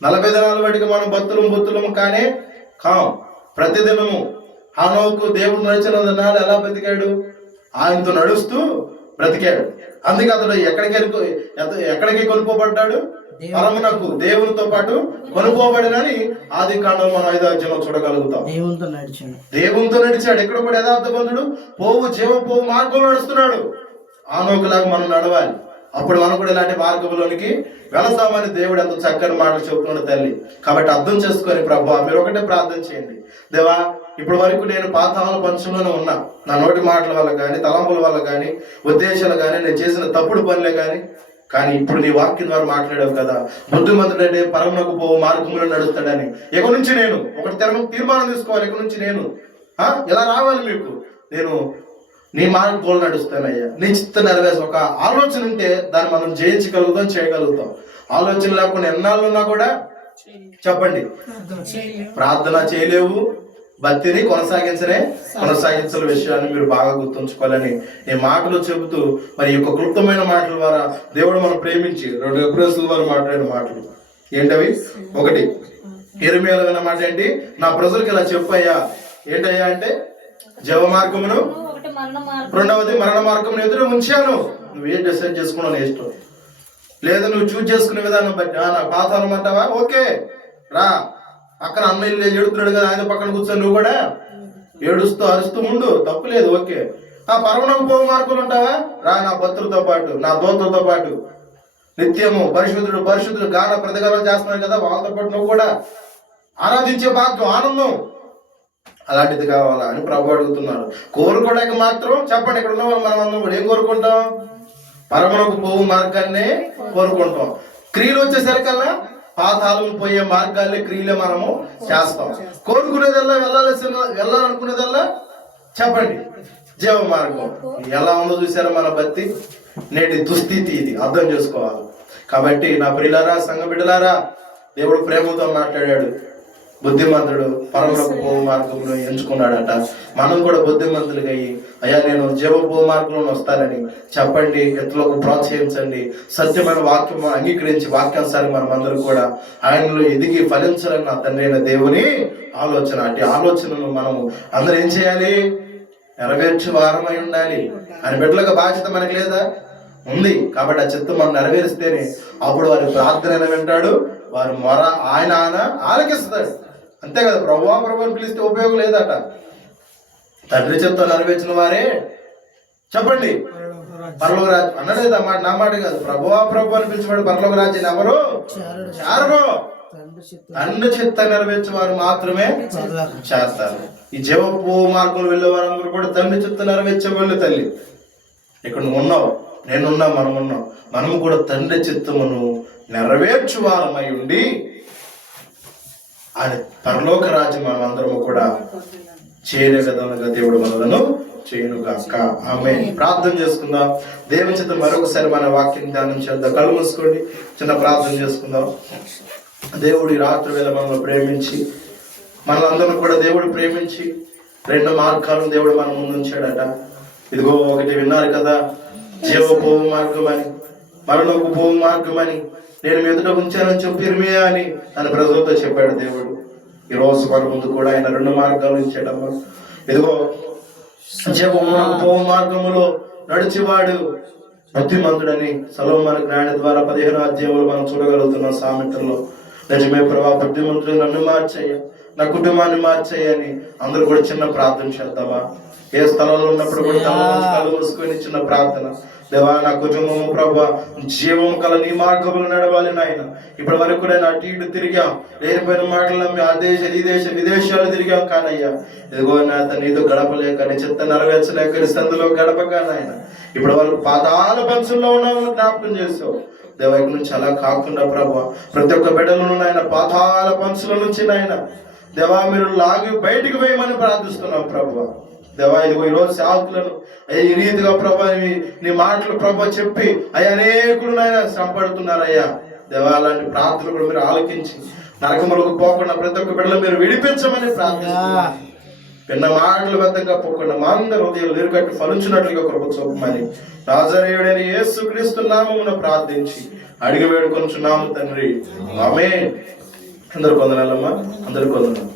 40 దినాలు బడికి మనం బొత్తులం కానీ కాం. ప్రతిదినము హనోకు దేవుడు నడిచిన దినాలు ఎలా బ్రతికాడు? ఆయనతో నడుస్తూ బ్రతికాడు. అందుకే అతడు ఎక్కడికి కొనుక్కోబడ్డాడు? పరమునకు, దేవునితో పాటు కొనుక్కోబడినని ఆది కాండం మనం 5వ అధ్యాయంలో చూడగలుగుతాం. దేవునితో నడిచాడు. ఎక్కడ కూడా యథార్థవంతుడు జీవ పోవు మార్గంలో నడుస్తున్నాడు. ఆనోకులాగా మనం నడవాలి. అప్పుడు మనం కూడా ఇలాంటి మార్గంలోనికి వెళతామని దేవుడు ఎంత చక్కని మాటలు చెబుతున్నాడు తల్లి. కాబట్టి అర్థం చేసుకొని ప్రభు మీరు ఒకటే ప్రార్థన చేయండి. దేవా, ఇప్పటి వరకు నేను పాతాళ పంచంలోనే ఉన్నా, నా నోటి మాటల వల్ల కానీ, తలంపుల వల్ల కానీ, ఉద్దేశాలు కానీ, నేను చేసిన తప్పుడు పనులే కానీ ఇప్పుడు నీ వాక్యం ద్వారా మాట్లాడావు కదా, బుద్ధిమంతుడంటే పరమునకు పోవు మార్గంలో నడుస్తాడని. ఇక నుంచి నేను ఒకటి తీర్మానం తీసుకోవాలి. ఇక నుంచి నేను ఎలా రావాలి మీకు? నేను నీ మార్గంలో నడుస్తానయ్యా. నీ చిత్త నెరవేర్చి ఒక ఆలోచన ఉంటే దాన్ని మనం జయించగలుగుతాం, చేయగలుగుతాం. ఆలోచన లేకుండా ఎన్నాళ్ళు ఉన్నా కూడా చెప్పండి, ప్రార్థన చేయలేవు, భక్తిని కొనసాగించిన విషయాన్ని మీరు బాగా గుర్తుంచుకోవాలని ఈ మాటలు చెబుతూ, మరి ఈ యొక్క క్లుప్తమైన మాటల ద్వారా దేవుడు మనం ప్రేమించి 2 ఎబ్రాయిల వారు మాట్లాడిన మాటలు ఏంటవి? 1 యిర్మీయాలో విన్న మాట ఏంటి? నా ప్రజలకు ఇలా చెప్పయ్యా. ఏంటయ్యా అంటే జీవ మార్గమును, 2వది మరణ మార్గమును ఎదురు ఉంచాను. నువ్వేం డిసైడ్ చేసుకున్నావు నీ ఇష్టం. లేదా నువ్వు చూజ్ చేసుకునే విధానం బట్టి నా పాతాళం అంటావా? ఓకే రా. పక్కన అన్నయ్య ఏడుతున్నాడు కదా, ఆయన పక్కన కూర్చొని నువ్వు కూడా ఏడుస్తూ అరుస్తూ ఉండు, తప్పులేదు. ఓకే. ఆ పరమనకు పోవు మార్గంలో ఉంటావా? రా, నా భక్తులతో పాటు, నా దోతులతో పాటు నిత్యము పరిశుద్ధుడు గాన ప్రతిగానం చేస్తున్నారు కదా, వాళ్ళతో పాటు నువ్వు కూడా ఆరాధించే భాగ్యం, ఆనందం అలాంటిది కావాలా అని ప్రభు అడుగుతున్నాడు. కోరుకోవడానికి మాత్రం చెప్పండి, ఇక్కడ ఉన్న వాళ్ళు మనం అందరం కూడా ఏం కోరుకుంటాం? పరమనకు పోవు మార్గాన్నే కోరుకుంటాం. క్రియలు వచ్చేసరికల్లా పాతాళం పోయే మార్గాల్ని, క్రియలే మనము చేస్తాం. కోరుకునేదల్లా, వెళ్ళాలనుకునేదల్లా చెప్పండి జీవ మార్గం. ఎలా ఉందో చూసారా మన భక్తి? నేటి దుస్థితి ఇది అర్థం చేసుకోవాలి. కాబట్టి నా ప్రియులారా, సంఘ బిడ్డలారా, దేవుడు ప్రేమతో మాట్లాడాడు. బుద్ధిమంతుడు పరలోక పోవు మార్గంలో ఎంచుకున్నాడట. మనం కూడా బుద్ధిమంతులుగా అయ్యి, అయ్యా నేను జీవ పోవు మార్గంలో వస్తానని చెప్పండి, ఇతరులకు ప్రోత్సహించండి. సత్యమైన వాక్యం అంగీకరించి వాక్యానుసారం మనం అందరూ కూడా ఆయనలో ఎదిగి ఫలించాలని నా తండ్రి అయిన దేవుని ఆలోచన. అటు ఆలోచనను మనము అందరూ ఏం చేయాలి? నెరవేర్చే వారమై ఉండాలి. ఆయన బిడ్డలకు బాధ్యత మనకి లేదా? ఉంది. కాబట్టి ఆ చిత్తం మనం నెరవేరిస్తేనే అప్పుడు వారి ప్రార్థన వింటాడు, వారి మొర ఆయన ఆలకిస్తాడు. అంతే కదా. ప్రభువా అని పిలిస్తే ఉపయోగం లేదట. తండ్రి చిత్తం నెరవేర్చిన వారే చెప్పండి పరలోక రాజ్యం అన్నలేదు. ఆ మాట నా మాట కాదు. ప్రభువా అని పిలిచినవాడు పరలోక రాజ్యం ఎవరు చేరరు? తండ్రి చిత్తం నెరవేర్చే వారు మాత్రమే చేస్తారు. ఈ జీవపు మార్గంలో వెళ్ళే వారందరూ కూడా తండ్రి చిత్తం నెరవేర్చే వాళ్ళు. తల్లి, ఇక్కడ నువ్వు ఉన్నావు, నేనున్నా, మనం ఉన్నాం. మనము కూడా తండ్రి చిత్తమును నెరవేర్చు వారమై ఉండి ఆయన పరలోక రాజ్యం మనం అందరము కూడా చేరే విధంగా దేవుడు మనలను చేయను గాక. ఆమేన్. ప్రార్థన చేసుకుందాం. దేవుని చేత మరొకసారి మన వాక్యం ధ్యానం చేద్దాం. కళ్ళు మూసుకోండి, చిన్న ప్రార్థన చేసుకుందాం. దేవుడు ఈ రాత్రి వేళ మనల్ని ప్రేమించి, మనలందరూ కూడా దేవుడు ప్రేమించి 2 మార్గాలను దేవుడు మన ముందు ఉంచాడట. ఇదిగో ఒకటి విన్నారు కదా, జీవ పోవు మార్గం అని, మరణపు పోవు మార్గం అని నేను మీ ఎదుట ఉంచానని చెప్పి ఇర్మియా అని తన ప్రజలతో చెప్పాడు దేవుడు. ఈ రోజు మన ముందు కూడా ఆయన 2 మార్గాలు ఉంచాడమ్మా. ఇదిగో జీవమునకు పోవు మార్గములో నడిచేవాడు బుద్ధిమంతుడని సొలొమోను జ్ఞాని ద్వారా 15వ అధ్యాయంలో మనం చూడగలుగుతున్నాం సామెతల్లో. నిజమే ప్రభా, బుద్ధిమంతుడు నన్ను మార్చేయ, నా కుటుంబాన్ని మార్చేయని అందరూ కూడా చిన్న ప్రార్థన చేద్దామా? ఏ స్థలంలో ఉన్నప్పుడు కూడా కళ్ళు మూసుకొని చిన్న ప్రార్థన. దేవా, నా కుటుంబము ప్రభా జీవము కల నీ మార్గములు నడవాలి నాయన. ఇప్పటి వరకు కూడా అటు ఇటు తిరిగాం, లేనిపోయిన మాటలు నమ్మి ఆ దేశం ఈ దేశం విదేశాలు తిరిగాం కానయ్యా. ఇదిగో నాత నీతో గడపలేక, నీ చిత్త నెరవేర్చలేక, నీ సందులో గడపక నాయన ఇప్పటి వరకు పాతాళ పంచుల్లో ఉన్నామని జ్ఞాపకం చేసావు దేవా. ఇక్కడ నుంచి అలా కాకుండా ప్రభా ప్రతి ఒక్క బిడ్డలను నాయన పాతాళ పంచుల నుంచి నాయన దేవా మీరు లాగి బయటికి వేయమని ప్రార్థిస్తున్నాం ప్రభా. దేవా ఇదిగో ఈరోజు సేవకులను ఈ రీతిగా ప్రభా నీ మాటలు ప్రభా చెప్పి అనేకులు నాయన శ్రమపడుతున్నారయ్యా. దేవా అలాంటి ప్రార్థనలు కూడా మీరు ఆలకించి నరకములకు పోకుండా ప్రతి ఒక్క బిడ్డలు మీరు విడిపించమని ప్రార్థిస్తున్నాం. విన్న మాటలు బద్ధంగా పోకుండా మా అందరి హృదయాలు నీరుకట్టి ఫలించినట్లుగా కృప చూపమని నాజరేయుడైన యేసుక్రీస్తు నామమున ప్రార్థించి అడిగి వేడుకొనుచున్నాము తండ్రి. ఆమేన్. అందరు కొందనాలమ్మా, అందరు కొందనాలు.